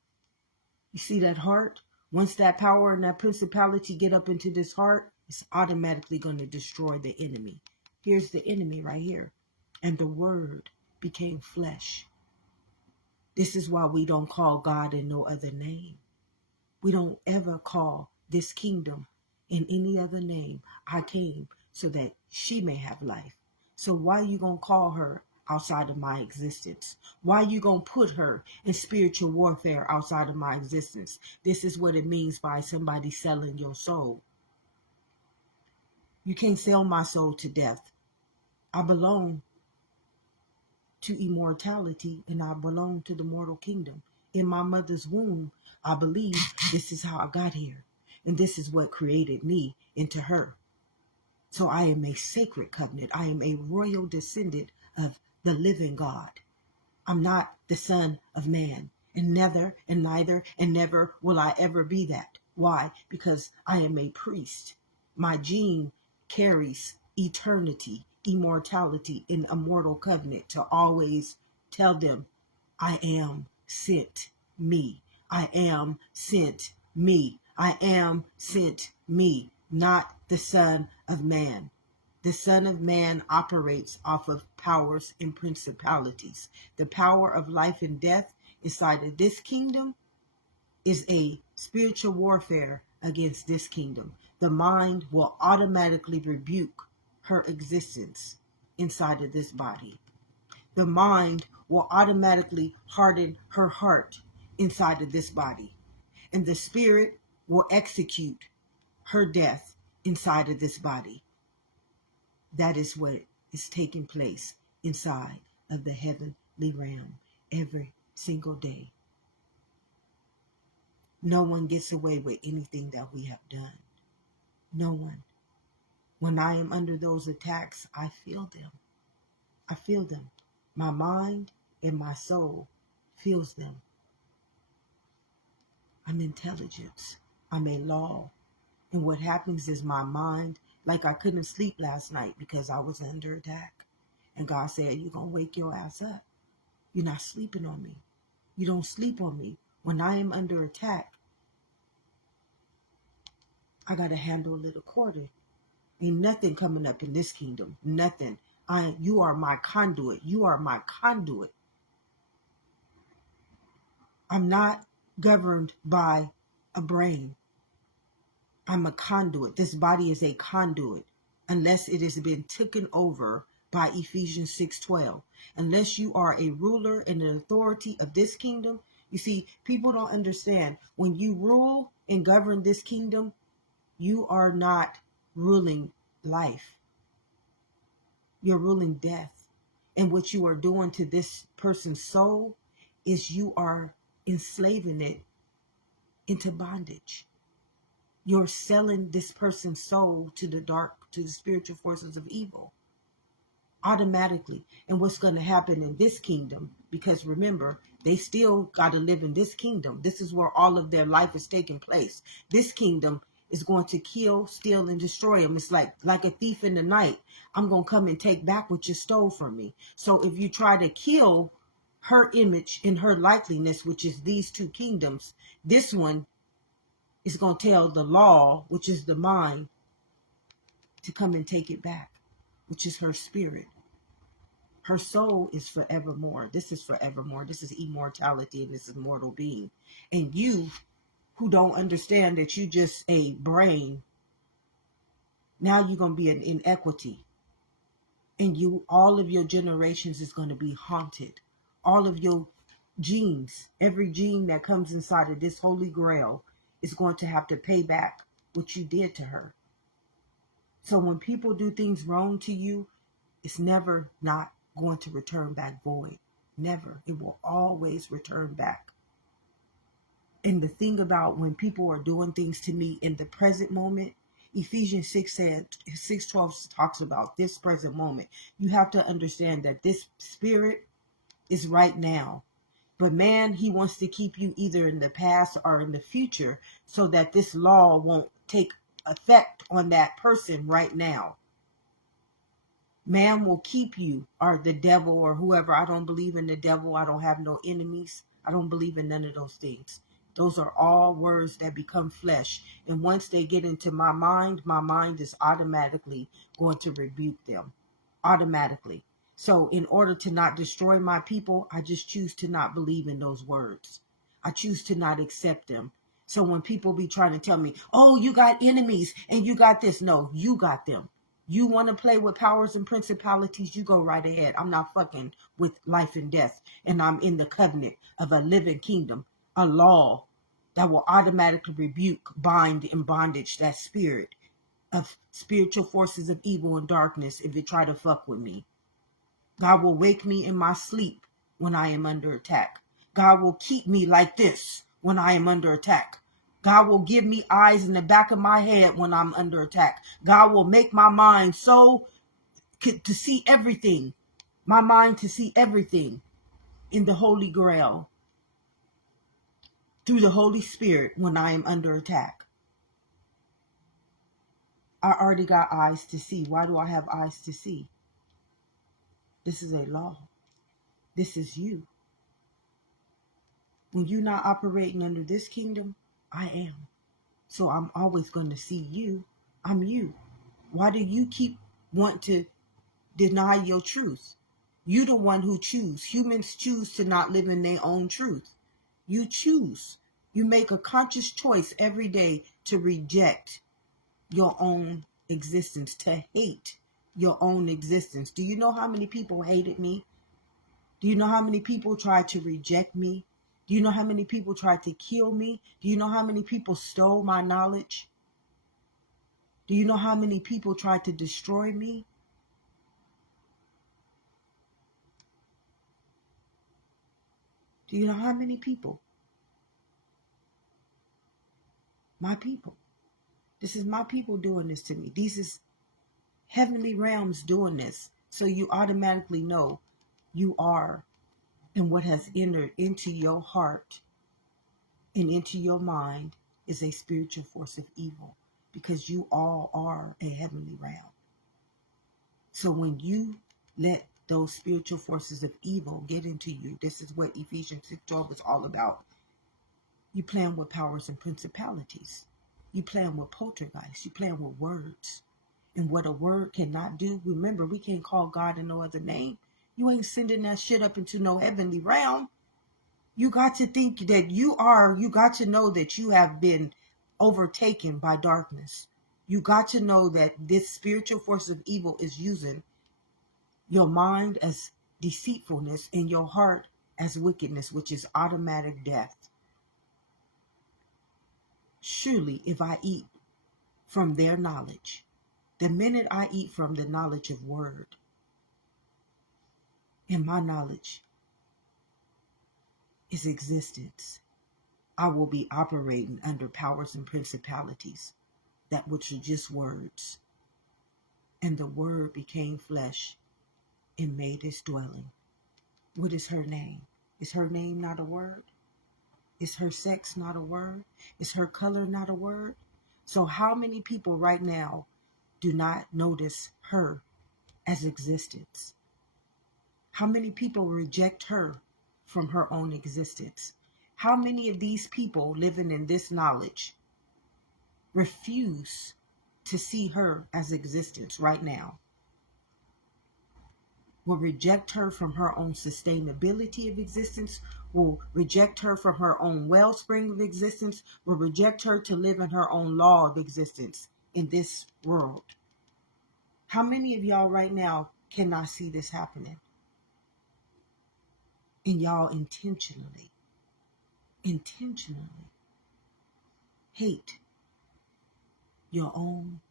You see that heart? Once that power and that principality get up into this heart, it's automatically going to destroy the enemy. Here's the enemy right here. And the word became flesh. This is why we don't call God in no other name. We don't ever call this kingdom in any other name. I came so that she may have life. So why are you going to call her outside of my existence? Why are you going to put her in spiritual warfare outside of my existence? This is what it means by somebody selling your soul. You can't sell my soul to death. I belong to immortality and I belong to the mortal kingdom. In my mother's womb, I believe this is how I got here. And this is what created me into her. So I am a sacred covenant. I am a royal descendant of the living God. I'm not the son of man. And neither and never will I ever be that. Why? Because I am a priest. My gene carries eternity, immortality, in a mortal covenant to always tell them, I am sent me. I am sent me. I am sent me, not the Son of Man. The Son of Man operates off of powers and principalities. The power of life and death inside of this kingdom is a spiritual warfare against this kingdom. The mind will automatically rebuke her existence inside of this body. The mind will automatically harden her heart inside of this body. And the spirit will execute her death inside of this body. That is what is taking place inside of the heavenly realm every single day. No one gets away with anything that we have done. No one. When I am under those attacks, I feel them. I feel them. My mind and my soul feels them. I'm intelligence. I'm a law. And what happens is my mind, like I couldn't sleep last night because I was under attack. And God said, you're going to wake your ass up. You're not sleeping on me. You don't sleep on me. When I am under attack, I got to handle it accordingly. Ain't nothing coming up in this kingdom. Nothing. You are my conduit. You are my conduit. I'm not governed by a brain. I'm a conduit. This body is a conduit unless it has been taken over by Ephesians 6:12. Unless you are a ruler and an authority of this kingdom. You see, people don't understand. When you rule and govern this kingdom, you are not ruling life. You're ruling death. And what you are doing to this person's soul is you are enslaving it into bondage. You're selling this person's soul to the spiritual forces of evil. Automatically. And what's going to happen in this kingdom, because remember, they still got to live in this kingdom. This is where all of their life is taking place. This kingdom is going to kill, steal, and destroy them. It's like a thief in the night. I'm going to come and take back what you stole from me. So if you try to kill her image and her likeliness, which is these two kingdoms, this one is going to tell the law, which is the mind, to come and take it back, which is her spirit. Her soul is forevermore. This is forevermore. This is immortality, and this is mortal being. And you, who don't understand that you just a brain, now you're going to be an inequity. And all of your generations is going to be haunted. All of your genes, every gene that comes inside of this holy grail is going to have to pay back what you did to her. So when people do things wrong to you, it's never not going to return back void. Never. It will always return back. And the thing about when people are doing things to me in the present moment, Ephesians 6:12 talks about this present moment. You have to understand that this spirit is right now. But man, he wants to keep you either in the past or in the future so that this law won't take effect on that person right now. Man will keep you, or the devil, or whoever. I don't believe in the devil. I don't have no enemies. I don't believe in none of those things. Those are all words that become flesh. And once they get into my mind is automatically going to rebuke them. Automatically. So in order to not destroy my people, I just choose to not believe in those words. I choose to not accept them. So when people be trying to tell me, oh, you got enemies and you got this. No, you got them. You want to play with powers and principalities, you go right ahead. I'm not fucking with life and death. And I'm in the covenant of a living kingdom, a law that will automatically rebuke, bind, and bondage that spirit of spiritual forces of evil and darkness if they try to fuck with me. God will wake me in my sleep when I am under attack. God will keep me like this when I am under attack. God will give me eyes in the back of my head when I'm under attack. God will make my mind so to see everything. My mind to see everything in the Holy Grail through the Holy Spirit when I am under attack. I already got eyes to see. Why do I have eyes to see? This is a law. This is you. When you're not operating under this kingdom, I am. So I'm always going to see you. I'm you. Why do you keep want to deny your truth? You the one who choose. Humans choose to not live in their own truth. You choose. You make a conscious choice every day to reject your own existence, to hate your own existence. Do you know how many people hated me? Do you know how many people tried to reject me? Do you know how many people tried to kill me? Do you know how many people stole my knowledge? Do you know how many people tried to destroy me? Do you know how many people? My people. This is my people doing this to me. These is heavenly realms doing this. So you automatically know you are, and what has entered into your heart and into your mind is a spiritual force of evil, because you all are a heavenly realm. So when you let those spiritual forces of evil get into you. This is what Ephesians 6:12 is all about. You playing with powers and principalities. You playing with poltergeists. You playing with words. And what a word cannot do, remember, we can't call God in no other name. You ain't sending that shit up into no heavenly realm. You got to think that you got to know that you have been overtaken by darkness. You got to know that this spiritual force of evil is using your mind as deceitfulness and your heart as wickedness, which is automatic death. Surely, if I eat from their knowledge, the minute I eat from the knowledge of word, and my knowledge is existence, I will be operating under powers and principalities, that which are just words. And the word became flesh and made his dwelling. What is her name? Is her name not a word? Is her sex not a word? Is her color not a word? So how many people right now do not notice her as existence? How many people reject her from her own existence? How many of these people living in this knowledge refuse to see her as existence right now? Will reject her from her own sustainability of existence, will reject her from her own wellspring of existence, will reject her to live in her own law of existence in this world. How many of y'all right now cannot see this happening? And y'all intentionally hate your own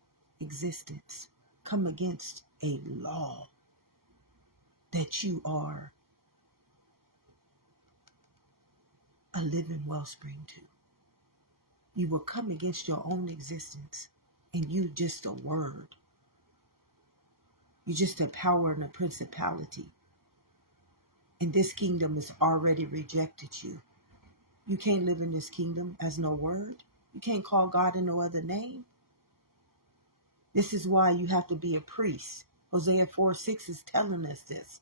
existence, come against a law that you are a living wellspring to. You will come against your own existence, and you just a word. You're just a power and a principality. And this kingdom has already rejected you. You can't live in this kingdom as no word. You can't call God in no other name. This is why you have to be a priest. Hosea 4:6 is telling us this.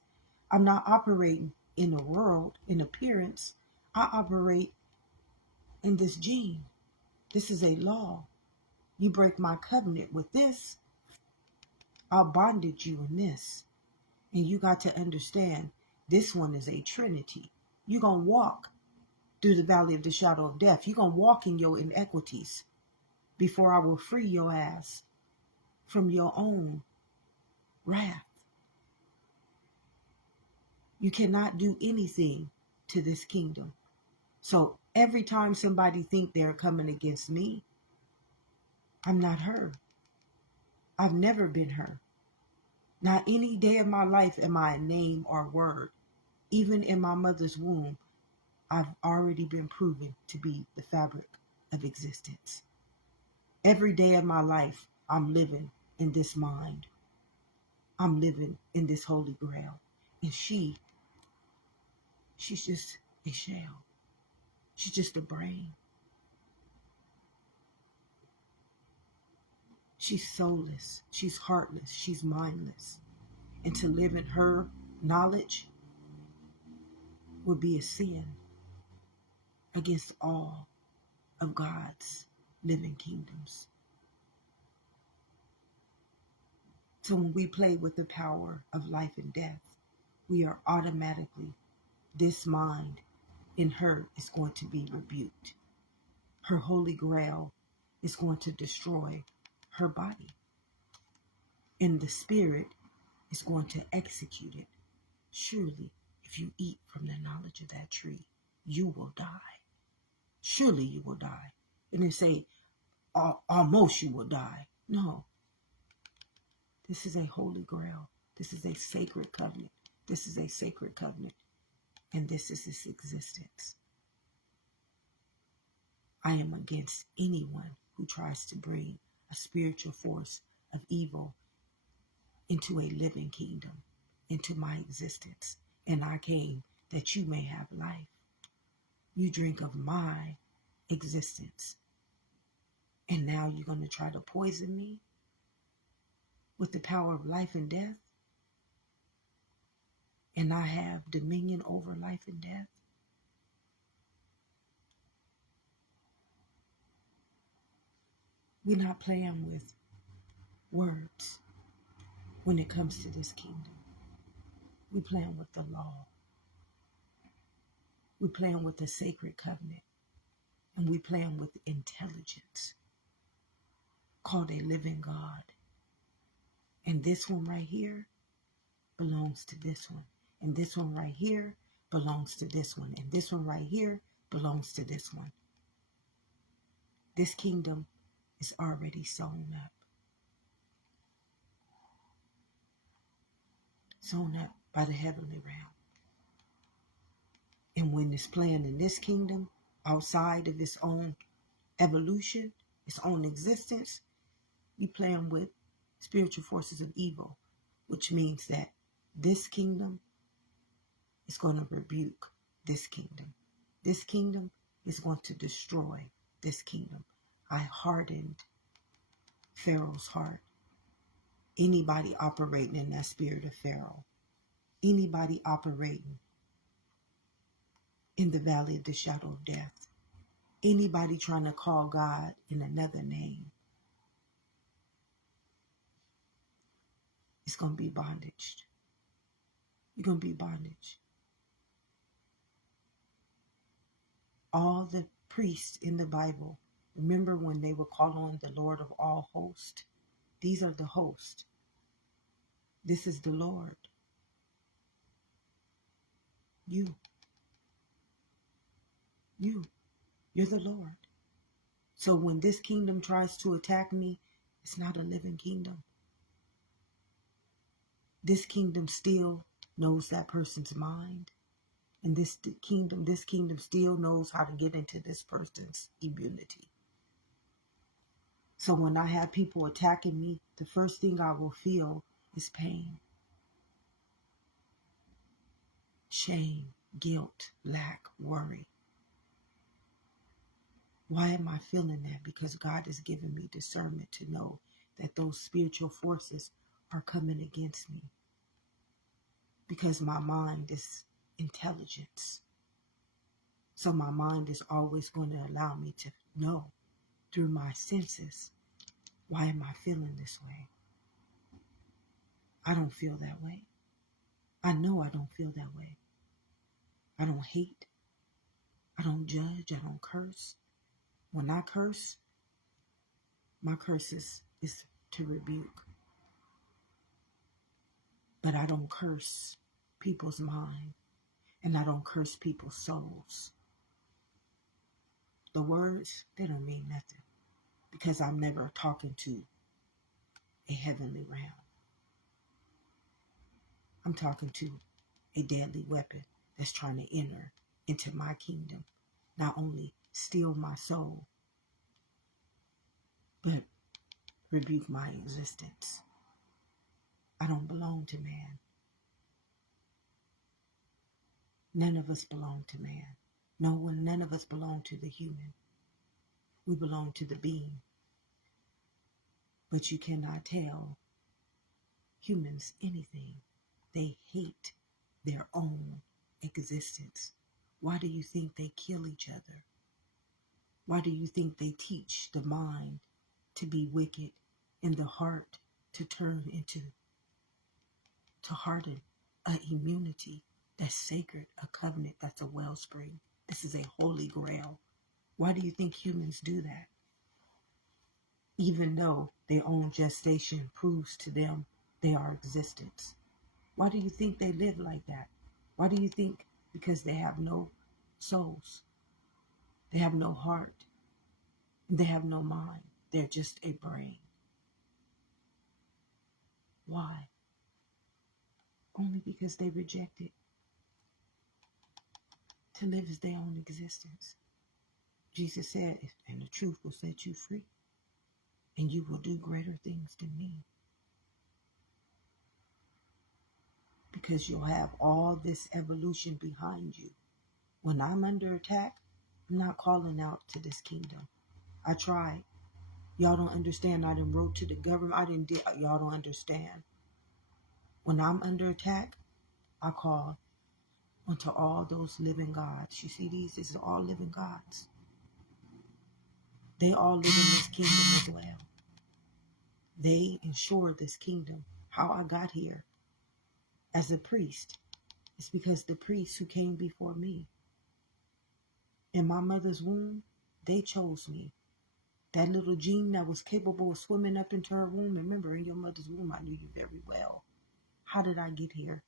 I'm not operating in the world, in appearance. I operate in this gene. This is a law. You break my covenant with this, I'll bondage you in this. And you got to understand, this one is a trinity. You're going to walk through the valley of the shadow of death. You're going to walk in your inequities before I will free your ass from your own wrath. You cannot do anything to this kingdom. So every time somebody think they're coming against me, I'm not her. I've never been her. Not any day of my life am I a name or word. Even in my mother's womb, I've already been proven to be the fabric of existence. Every day of my life, I'm living in this mind. I'm living in this holy grail. And she's just a shell. She's just a brain. She's soulless. She's heartless. She's mindless. And to live in her knowledge would be a sin against all of God's living kingdoms. So when we play with the power of life and death, we are automatically, this mind in her is going to be rebuked. Her holy grail is going to destroy her body. And the spirit is going to execute it. Surely, if you eat from the knowledge of that tree, you will die. Surely you will die. And they say, almost you will die. No. This is a holy grail. This is a sacred covenant. This is a sacred covenant. And this is its existence. I am against anyone who tries to bring a spiritual force of evil into a living kingdom, into my existence. And I came that you may have life. You drink of my existence. And now you're going to try to poison me with the power of life and death? and I have dominion over life and death. We're not playing with words when it comes to this kingdom. We're playing with the law. We're playing with the sacred covenant. And we're playing with intelligence called a living God. And this one right here belongs to this one. And this one right here belongs to this one. And this one right here belongs to this one. This kingdom is already sewn up. Sewn up by the heavenly realm. And when it's playing in this kingdom, outside of its own evolution, its own existence, we playing with spiritual forces of evil, which means that this kingdom is going to rebuke this kingdom. This kingdom is going to destroy this kingdom. I hardened Pharaoh's heart. Anybody operating in that spirit of Pharaoh, anybody operating in the valley of the shadow of death, anybody trying to call God in another name, it's going to be bondage. You're going to be bondage. All the priests in the Bible, remember when they would call on the Lord of all hosts? These are the hosts. This is the Lord. You're the Lord. So when this kingdom tries to attack me, it's not a living kingdom. This kingdom still knows that person's mind. And this kingdom still knows how to get into this person's immunity. So when I have people attacking me, the first thing I will feel is pain, shame, guilt, lack, worry. Why am I feeling that? Because God has given me discernment to know that those spiritual forces are coming against me. Because my mind is intelligence. So my mind is always going to allow me to know through my senses, why am I feeling this way? I don't feel that way. I know I don't feel that way. I don't hate. I don't judge. I don't curse. When I curse, my curse is to rebuke. But I don't curse people's mind, and I don't curse people's souls. The words, they don't mean nothing, because I'm never talking to a heavenly realm. I'm talking to a deadly weapon that's trying to enter into my kingdom, not only steal my soul, but rebuke my existence. I don't belong to man. None of us belong to man. None of us belong to the human. We belong to the being. But you cannot tell humans anything. They hate their own existence. Why do you think they kill each other? Why do you think they teach the mind to be wicked and the heart to turn into, to harden an immunity that's sacred, a covenant that's a wellspring? This is a holy grail. Why do you think humans do that? Even though their own gestation proves to them they are existence. Why do you think they live like that? Why do you think? Because they have no souls. They have no heart. They have no mind. They're just a brain. Why? Only because they rejected to live as their own existence. Jesus said, and the truth will set you free, and you will do greater things than me. Because you'll have all this evolution behind you. When I'm under attack, I'm not calling out to this kingdom. I tried. Y'all don't understand. I done wrote to the government. Y'all don't understand. When I'm under attack, I call unto all those living gods. You see these are all living gods. They all live in this kingdom as well. They ensure this kingdom. How I got here as a priest is because the priests who came before me in my mother's womb, they chose me. That little gene that was capable of swimming up into her womb. Remember, in your mother's womb, I knew you very well. How did I get here?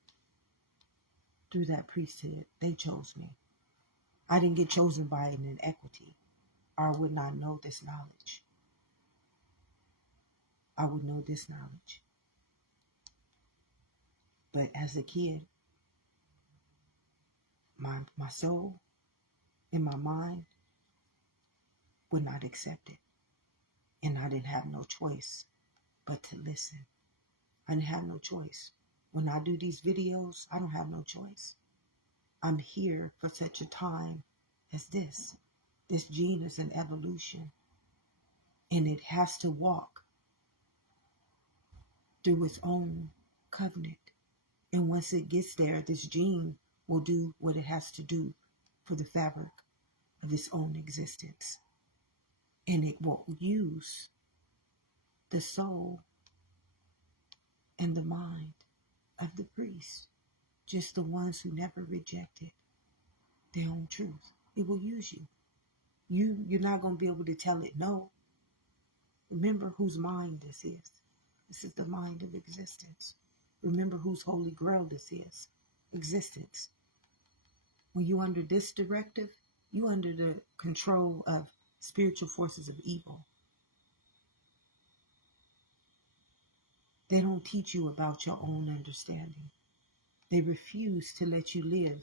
Through that priesthood. They chose me. I didn't get chosen by an inequity, or I would not know this knowledge. I would know this knowledge. But as a kid, my soul and my mind would not accept it. And I didn't have no choice but to listen. I didn't have no choice. When I do these videos, I don't have no choice. I'm here for such a time as this. This gene is an evolution. And it has to walk through its own covenant. And once it gets there, this gene will do what it has to do for the fabric of its own existence. And it will use the soul and the mind of the priest, just the ones who never rejected their own truth. It will use you. You're not going to be able to tell it no. Remember whose mind this is. This is the mind of existence. Remember whose holy grail this is. Existence. When you're under this directive, you're under the control of spiritual forces of evil. They don't teach you about your own understanding. They refuse to let you live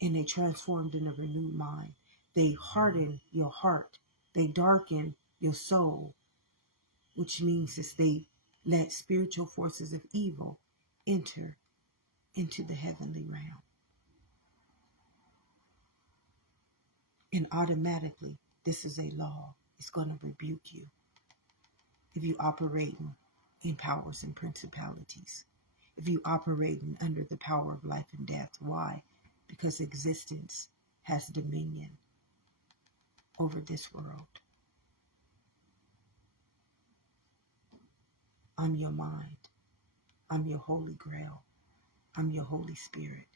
in a transformed and a renewed mind. They harden your heart. They darken your soul, which means that they let spiritual forces of evil enter into the heavenly realm. And automatically, this is a law. It's going to rebuke you if you operate in powers and principalities. If you operate under the power of life and death. Why? Because existence has dominion over this world. I'm your mind. I'm your holy grail. I'm your Holy Spirit.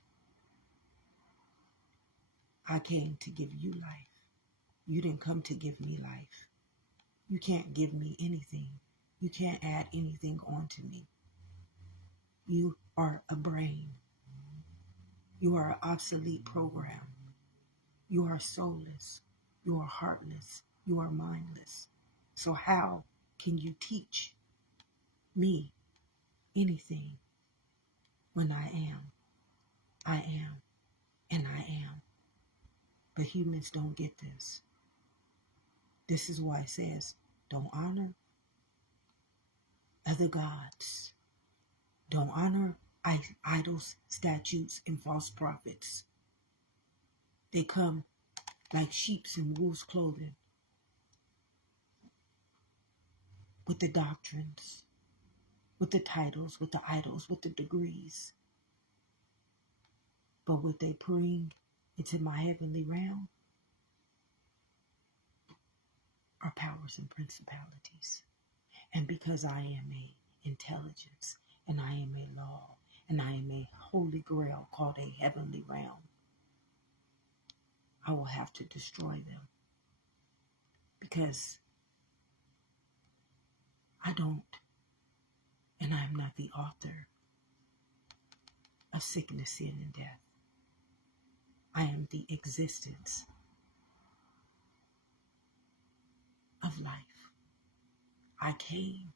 I came to give you life. You didn't come to give me life. You can't give me anything. You can't add anything onto me. You are a brain. You are an obsolete program. You are soulless. You are heartless. You are mindless. So how can you teach me anything when I am, and I am? But humans don't get this. This is why it says, don't honor other gods. Don't honor idols, statues, and false prophets. They come like sheep in wolves' clothing with the doctrines, with the titles, with the idols, with the degrees. But what they bring into my heavenly realm are powers and principalities. And because I am a intelligence, and I am a law, and I am a holy grail called a heavenly realm, I will have to destroy them. Because I don't, and I am not the author of sickness, sin, and death. I am the existence of life. I came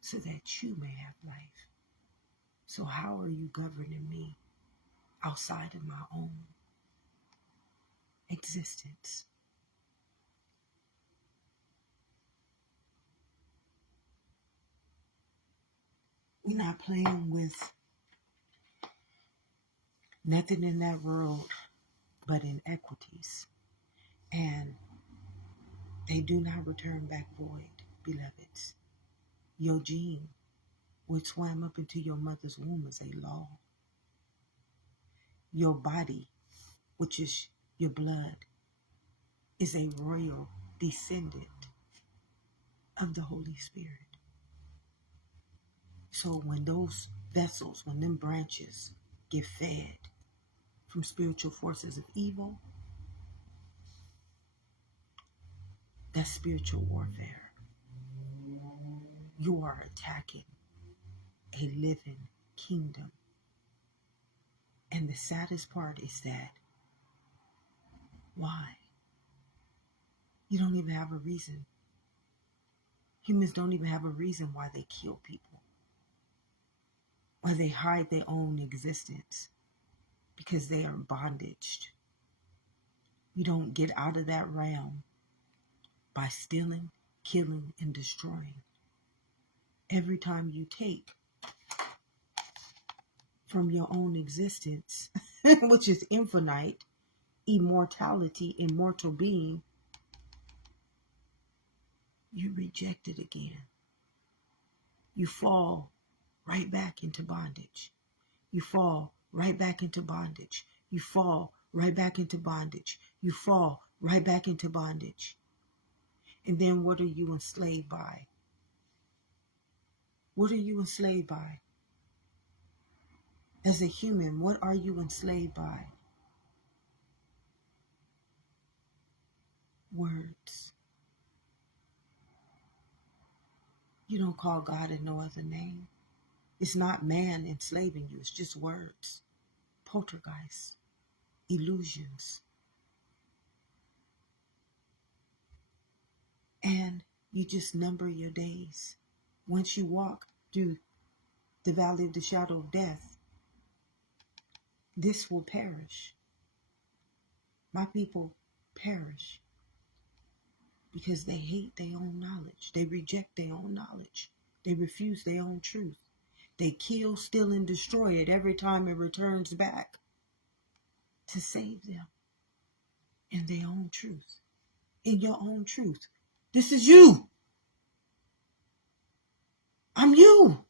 so that you may have life. So how are you governing me outside of my own existence? We're not playing with nothing in that world but inequities. And they do not return back void, beloveds. Your gene what swam up into your mother's womb is a law. Your body, which is your blood, is a royal descendant of the Holy Spirit. So when those vessels, when them branches get fed from spiritual forces of evil, that's spiritual warfare. You are attacking a living kingdom. And the saddest part is that, why? You don't even have a reason. Humans don't even have a reason why they kill people, why they hide their own existence, because they are bondaged. You don't get out of that realm by stealing, killing, and destroying. Every time you take from your own existence, which is infinite, immortality, immortal being, you reject it again. You fall right back into bondage. You fall right back into bondage. You fall right back into bondage. You fall right back into bondage. And then what are you enslaved by? What are you enslaved by? As a human, what are you enslaved by? Words. You don't call God in no other name. It's not man enslaving you. It's just words. Poltergeists. Illusions. And you just number your days. Once you walk through the valley of the shadow of death, this will perish. My people perish because they hate their own knowledge. They reject their own knowledge. They refuse their own truth. They kill, steal, and destroy it every time it returns back to save them in their own truth. In your own truth. This is you. I'm you.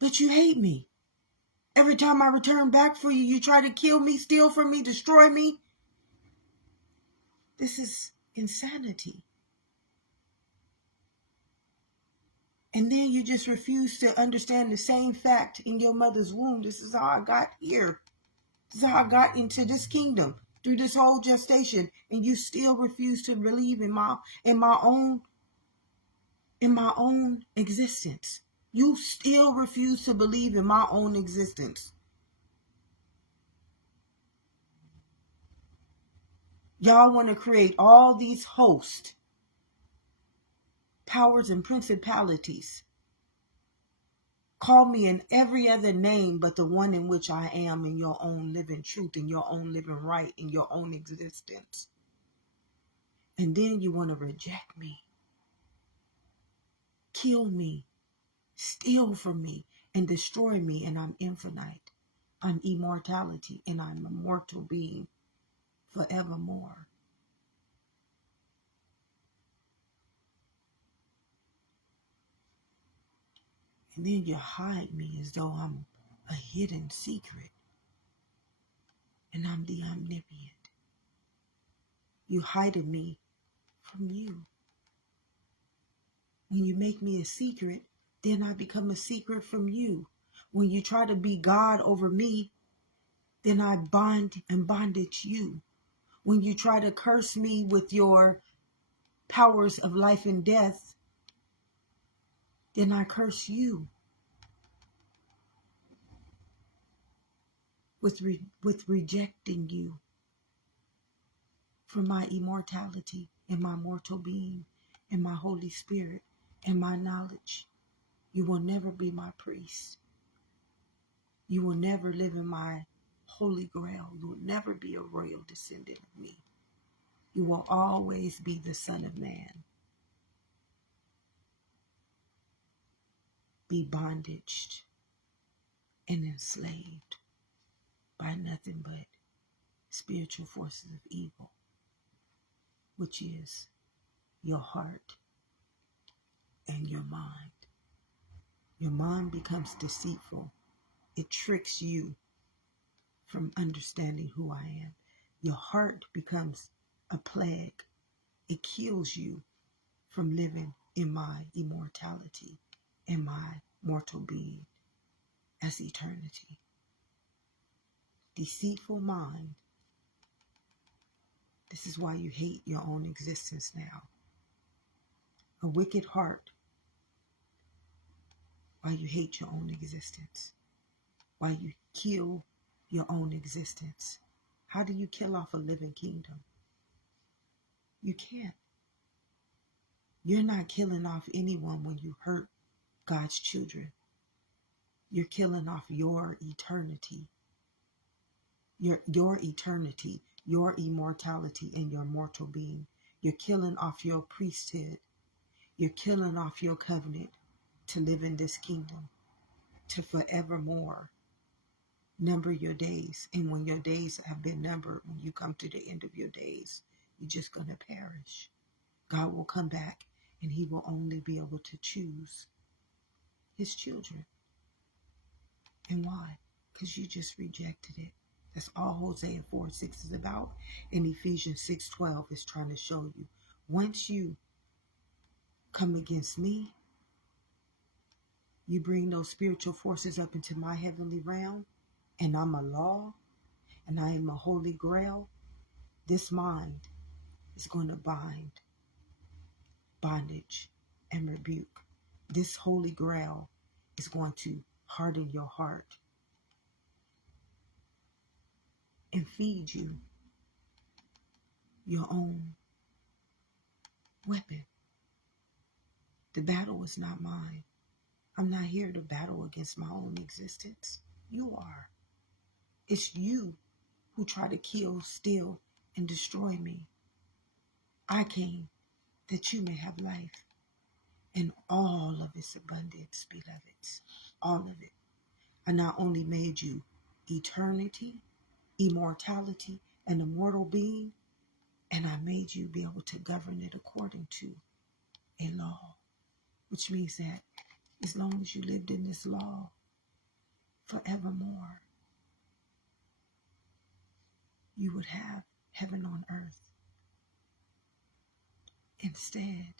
But you hate me. Every time I return back for you, you try to kill me, steal from me, destroy me. This is insanity. And then you just refuse to understand the same fact in your mother's womb. This is how I got here. This is how I got into this kingdom through this whole gestation. And you still refuse to believe in my own existence. You still refuse to believe in my own existence. Y'all want to create all these hosts, powers, and principalities. Call me in every other name but the one in which I am, in your own living truth, in your own living right, in your own existence. And then you want to reject me, kill me, steal from me, and destroy me, and I'm infinite. I'm immortality, and I'm a mortal being forevermore. And then you hide me as though I'm a hidden secret, and I'm the omnipotent. You hide me from you. When you make me a secret, then I become a secret from you. When you try to be God over me, then I bind and bondage you. When you try to curse me with your powers of life and death, then I curse you with rejecting you from my immortality and my mortal being and my Holy Spirit and my knowledge. You will never be my priest. You will never live in my holy grail. You will never be a royal descendant of me. You will always be the Son of Man. Be bondaged and enslaved by nothing but spiritual forces of evil, which is your heart and your mind. Your mind becomes deceitful. It tricks you from understanding who I am. Your heart becomes a plague. It kills you from living in my immortality, in my mortal being as eternity. Deceitful mind. This is why you hate your own existence now. A wicked heart. Why you hate your own existence. Why you kill your own existence. How do you kill off a living kingdom? You can't. You're not killing off anyone when you hurt God's children. You're killing off your eternity. Your eternity, your immortality, and your mortal being. You're killing off your priesthood. You're killing off your covenant to live in this kingdom, to forevermore number your days. And when your days have been numbered, when you come to the end of your days, you're just going to perish. God will come back and he will only be able to choose his children. And why? Because you just rejected it. That's all Hosea 4:6 is about. And Ephesians 6:12 is trying to show you. Once you come against me, you bring those spiritual forces up into my heavenly realm, and I'm a law, and I am a holy grail, this mind is going to bind bondage and rebuke. This holy grail is going to harden your heart and feed you your own weapon. The battle is not mine. I'm not here to battle against my own existence. You are. It's you who try to kill, steal, and destroy me. I came that you may have life in all of its abundance, beloveds. All of it. I not only made you eternity, immortality, and immortal being, and I made you be able to govern it according to a law, which means that as long as you lived in this law forevermore, you would have heaven on earth. Instead,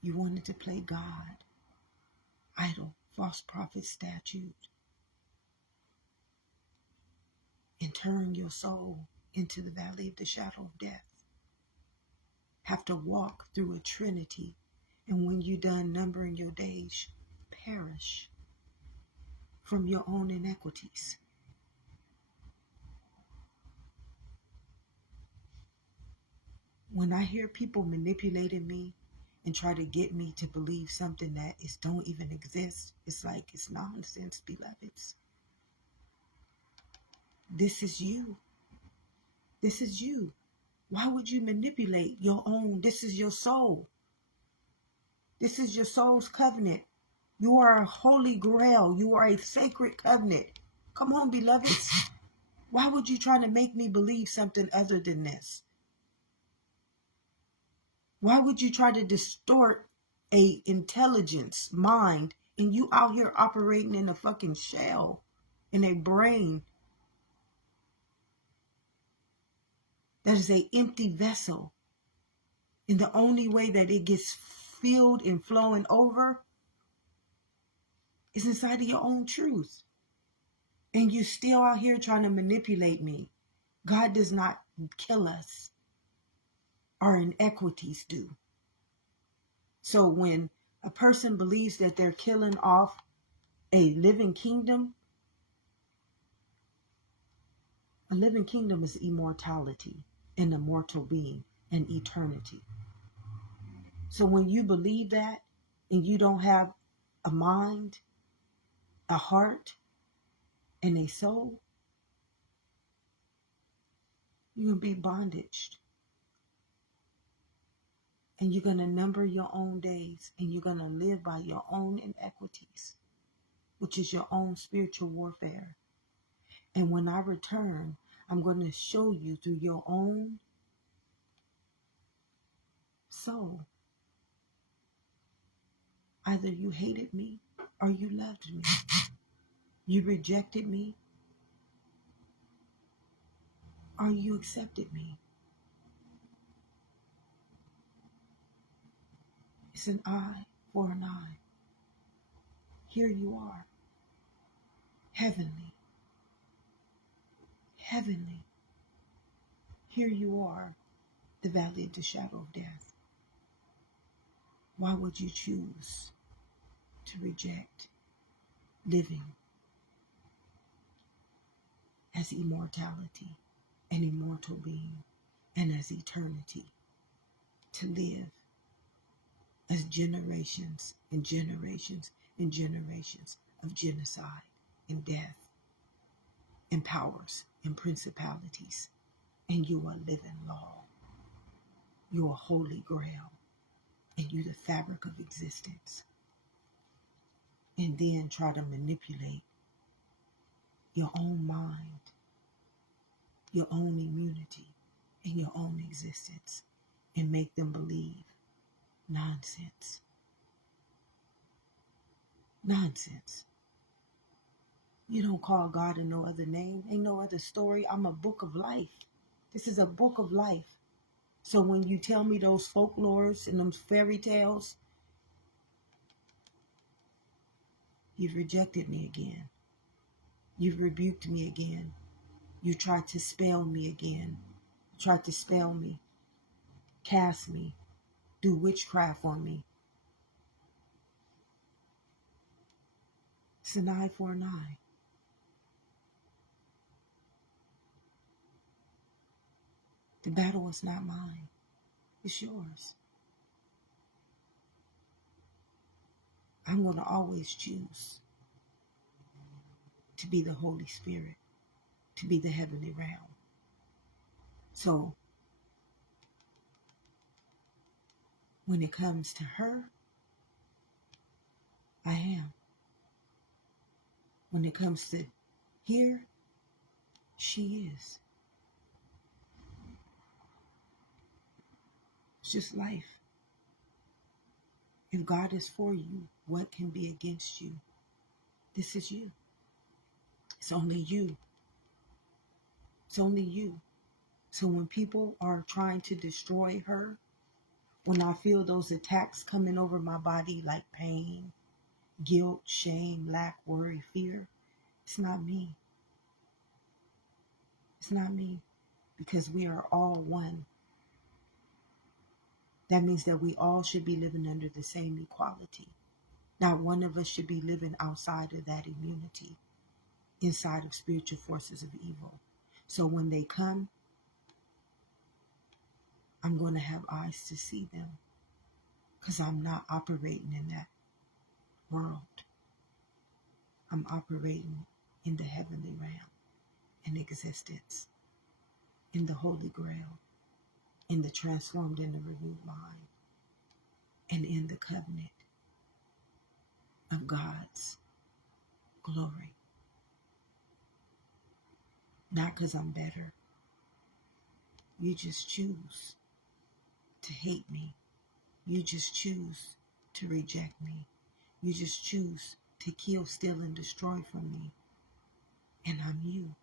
you wanted to play God, idol, false prophet, statute, and turn your soul into the valley of the shadow of death. Have to walk through a trinity, and when you're done numbering your days, perish from your own inequities. When I hear people manipulating me and try to get me to believe something that don't even exist, it's like it's nonsense, beloveds. This is you. This is you. Why would you manipulate your own? This is your soul. This is your soul's covenant. You are a holy grail. You are a sacred covenant. Come on, beloveds. Why would you try to make me believe something other than this? Why would you try to distort a intelligence, mind, and you out here operating in a fucking shell, in a brain that is an empty vessel, and the only way that it gets filled and flowing over is inside of your own truth. And you still out here trying to manipulate me. God does not kill us. Our inequities do. So when a person believes that they're killing off a living kingdom is immortality, an immortal being, and eternity. So when you believe that and you don't have a mind, a heart, and a soul, you're going to be bondaged. And you're going to number your own days, and you're going to live by your own inequities, which is your own spiritual warfare. And when I return, I'm going to show you through your own soul Either you hated me or you loved me. You rejected me or you accepted me. It's an eye for an eye. Here you are. Heavenly. Heavenly. Here you are, the valley of the shadow of death. Why would you choose to reject living as immortality, an immortal being, and as eternity, to live as generations and generations and generations of genocide and death and powers and principalities, and you are living law. You are holy grail, and you the fabric of existence. And then try to manipulate your own mind, your own immunity, and your own existence, and make them believe nonsense. Nonsense. You don't call God in no other name. Ain't no other story. I'm a book of life. This is a book of life. So when you tell me those folklores and those fairy tales, you've rejected me again. You've rebuked me again. You tried to spell me again. You tried to spell me, cast me, do witchcraft on me. It's an eye for an eye. The battle is not mine. It's yours. I'm going to always choose to be the Holy Spirit, to be the heavenly realm. So, when it comes to her, I am. When it comes to here, she is. It's just life. If God is for you, what can be against you? This is you. It's only you. It's only you. So when people are trying to destroy her, when I feel those attacks coming over my body like pain, guilt, shame, lack, worry, fear, it's not me. It's not me, because we are all one. That means that we all should be living under the same equality. Not one of us should be living outside of that immunity, inside of spiritual forces of evil. So when they come, I'm going to have eyes to see them, because I'm not operating in that world. I'm operating in the heavenly realm, in existence, in the Holy Grail, in the transformed and the renewed mind, and in the covenant of God's glory. Not because I'm better. You just choose to hate me. You just choose to reject me. You just choose to kill, steal, and destroy from me. And I'm you.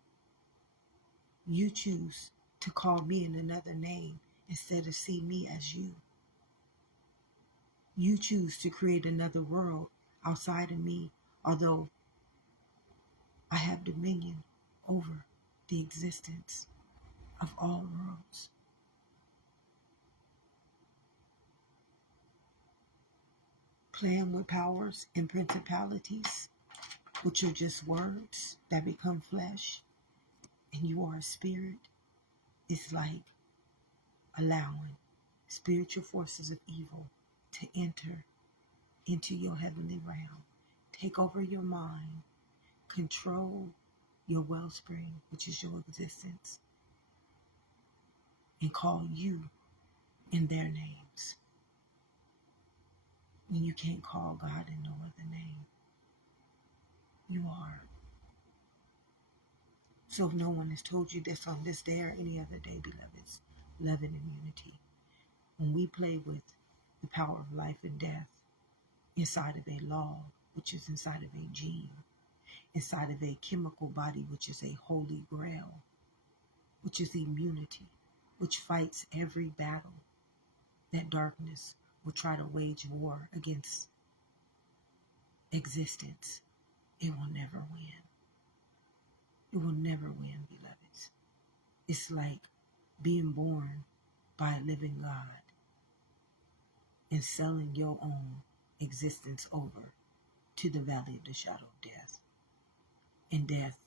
You choose to call me in another name instead of see me as you. You choose to create another world outside of me, although I have dominion over the existence of all worlds. Playing with powers and principalities, which are just words that become flesh, and you are a spirit, is like allowing spiritual forces of evil to enter into your heavenly realm, take over your mind, control your wellspring, which is your existence, and call you in their names when you can't call God in no other name. You are. So if no one has told you this on this day or any other day, beloveds, love and immunity. When we play with the power of life and death, inside of a law, which is inside of a gene, inside of a chemical body, which is a holy grail, which is immunity, which fights every battle that darkness will try to wage war against existence. It will never win. It will never win, beloveds. It's like being born by a living God and selling your own existence over to the valley of the shadow of death. And death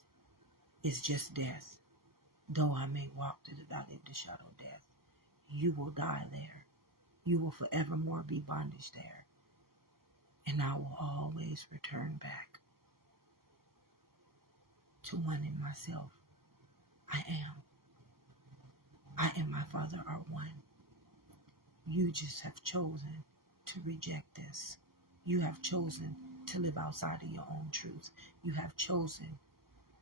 is just death. Though I may walk through the valley of the shadow of death, you will die there. You will forevermore be bondage there. And I will always return back to one in myself. I and my Father are one. You just have chosen to reject this. You have chosen to live outside of your own truth. You have chosen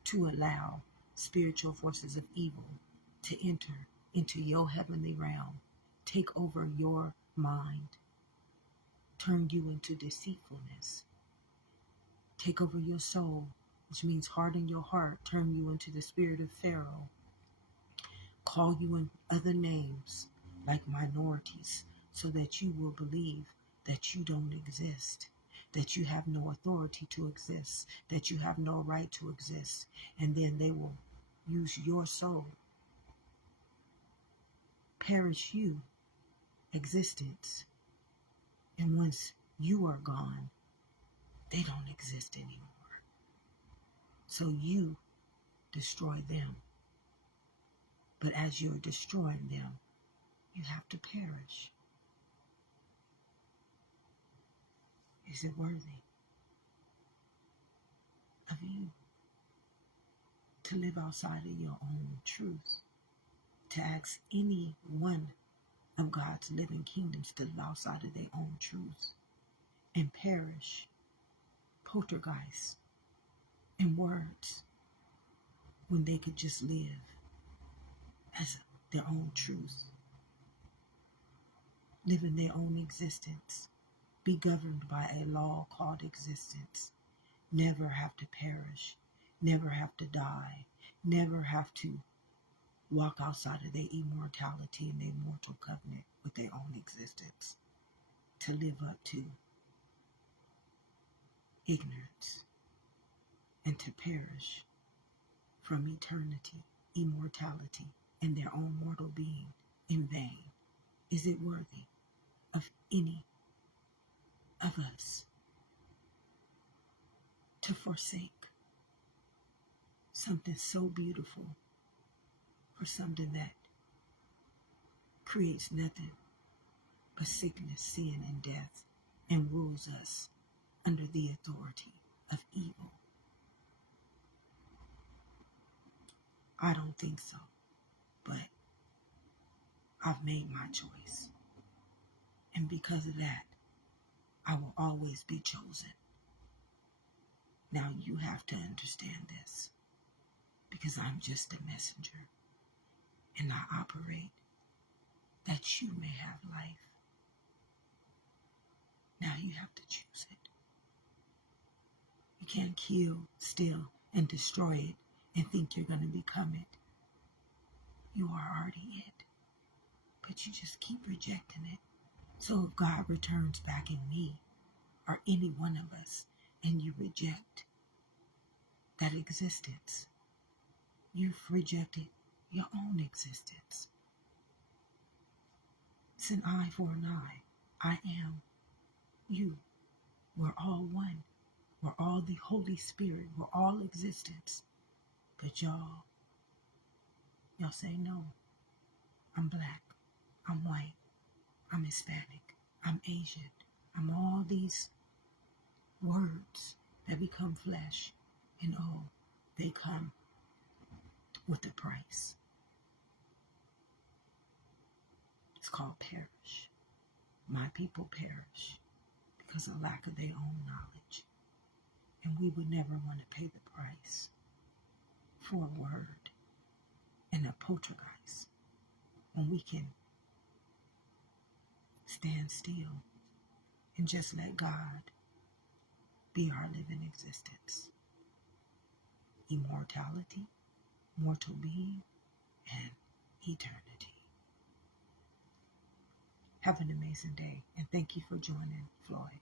to allow spiritual forces of evil to enter into your heavenly realm, take over your mind, turn you into deceitfulness, take over your soul, which means harden your heart, turn you into the spirit of Pharaoh, call you in other names like minorities, so that you will believe that you don't exist, that you have no authority to exist, that you have no right to exist. And then they will use your soul, perish you, existence. And once you are gone, they don't exist anymore. So you destroy them. But as you're destroying them, you have to perish. Is it worthy of you to live outside of your own truth? To ask any one of God's living kingdoms to live outside of their own truth and perish, poltergeist, in words, when they could just live as their own truth, live in their own existence, be governed by a law called existence, never have to perish, never have to die, never have to walk outside of their immortality and their mortal covenant with their own existence, to live up to ignorance and to perish from eternity, immortality, and their own mortal being in vain. Is it worthy of any of us to forsake something so beautiful for something that creates nothing but sickness, sin, and death, and rules us under the authority of evil? I don't think so, but I've made my choice. And because of that, I will always be chosen. Now you have to understand this, because I'm just a messenger, and I operate that you may have life. Now you have to choose it. You can't kill, steal, and destroy it and think you're going to become it. You are already it, but you just keep rejecting it. So if God returns back in me, or any one of us, and you reject that existence, you've rejected your own existence. It's an eye for an eye. I am you. We're all one. We're all the Holy Spirit. We're all existence. But y'all say no. I'm black. I'm white. I'm Hispanic. I'm Asian. I'm all these words that become flesh. And oh, they come with a price. It's called perish. My people perish because of lack of their own knowledge. And we would never want to pay the price for a word and a poltergeist when we can stand still and just let God be our living existence. Immortality, mortal being, and eternity. Have an amazing day, and thank you for joining Floyd.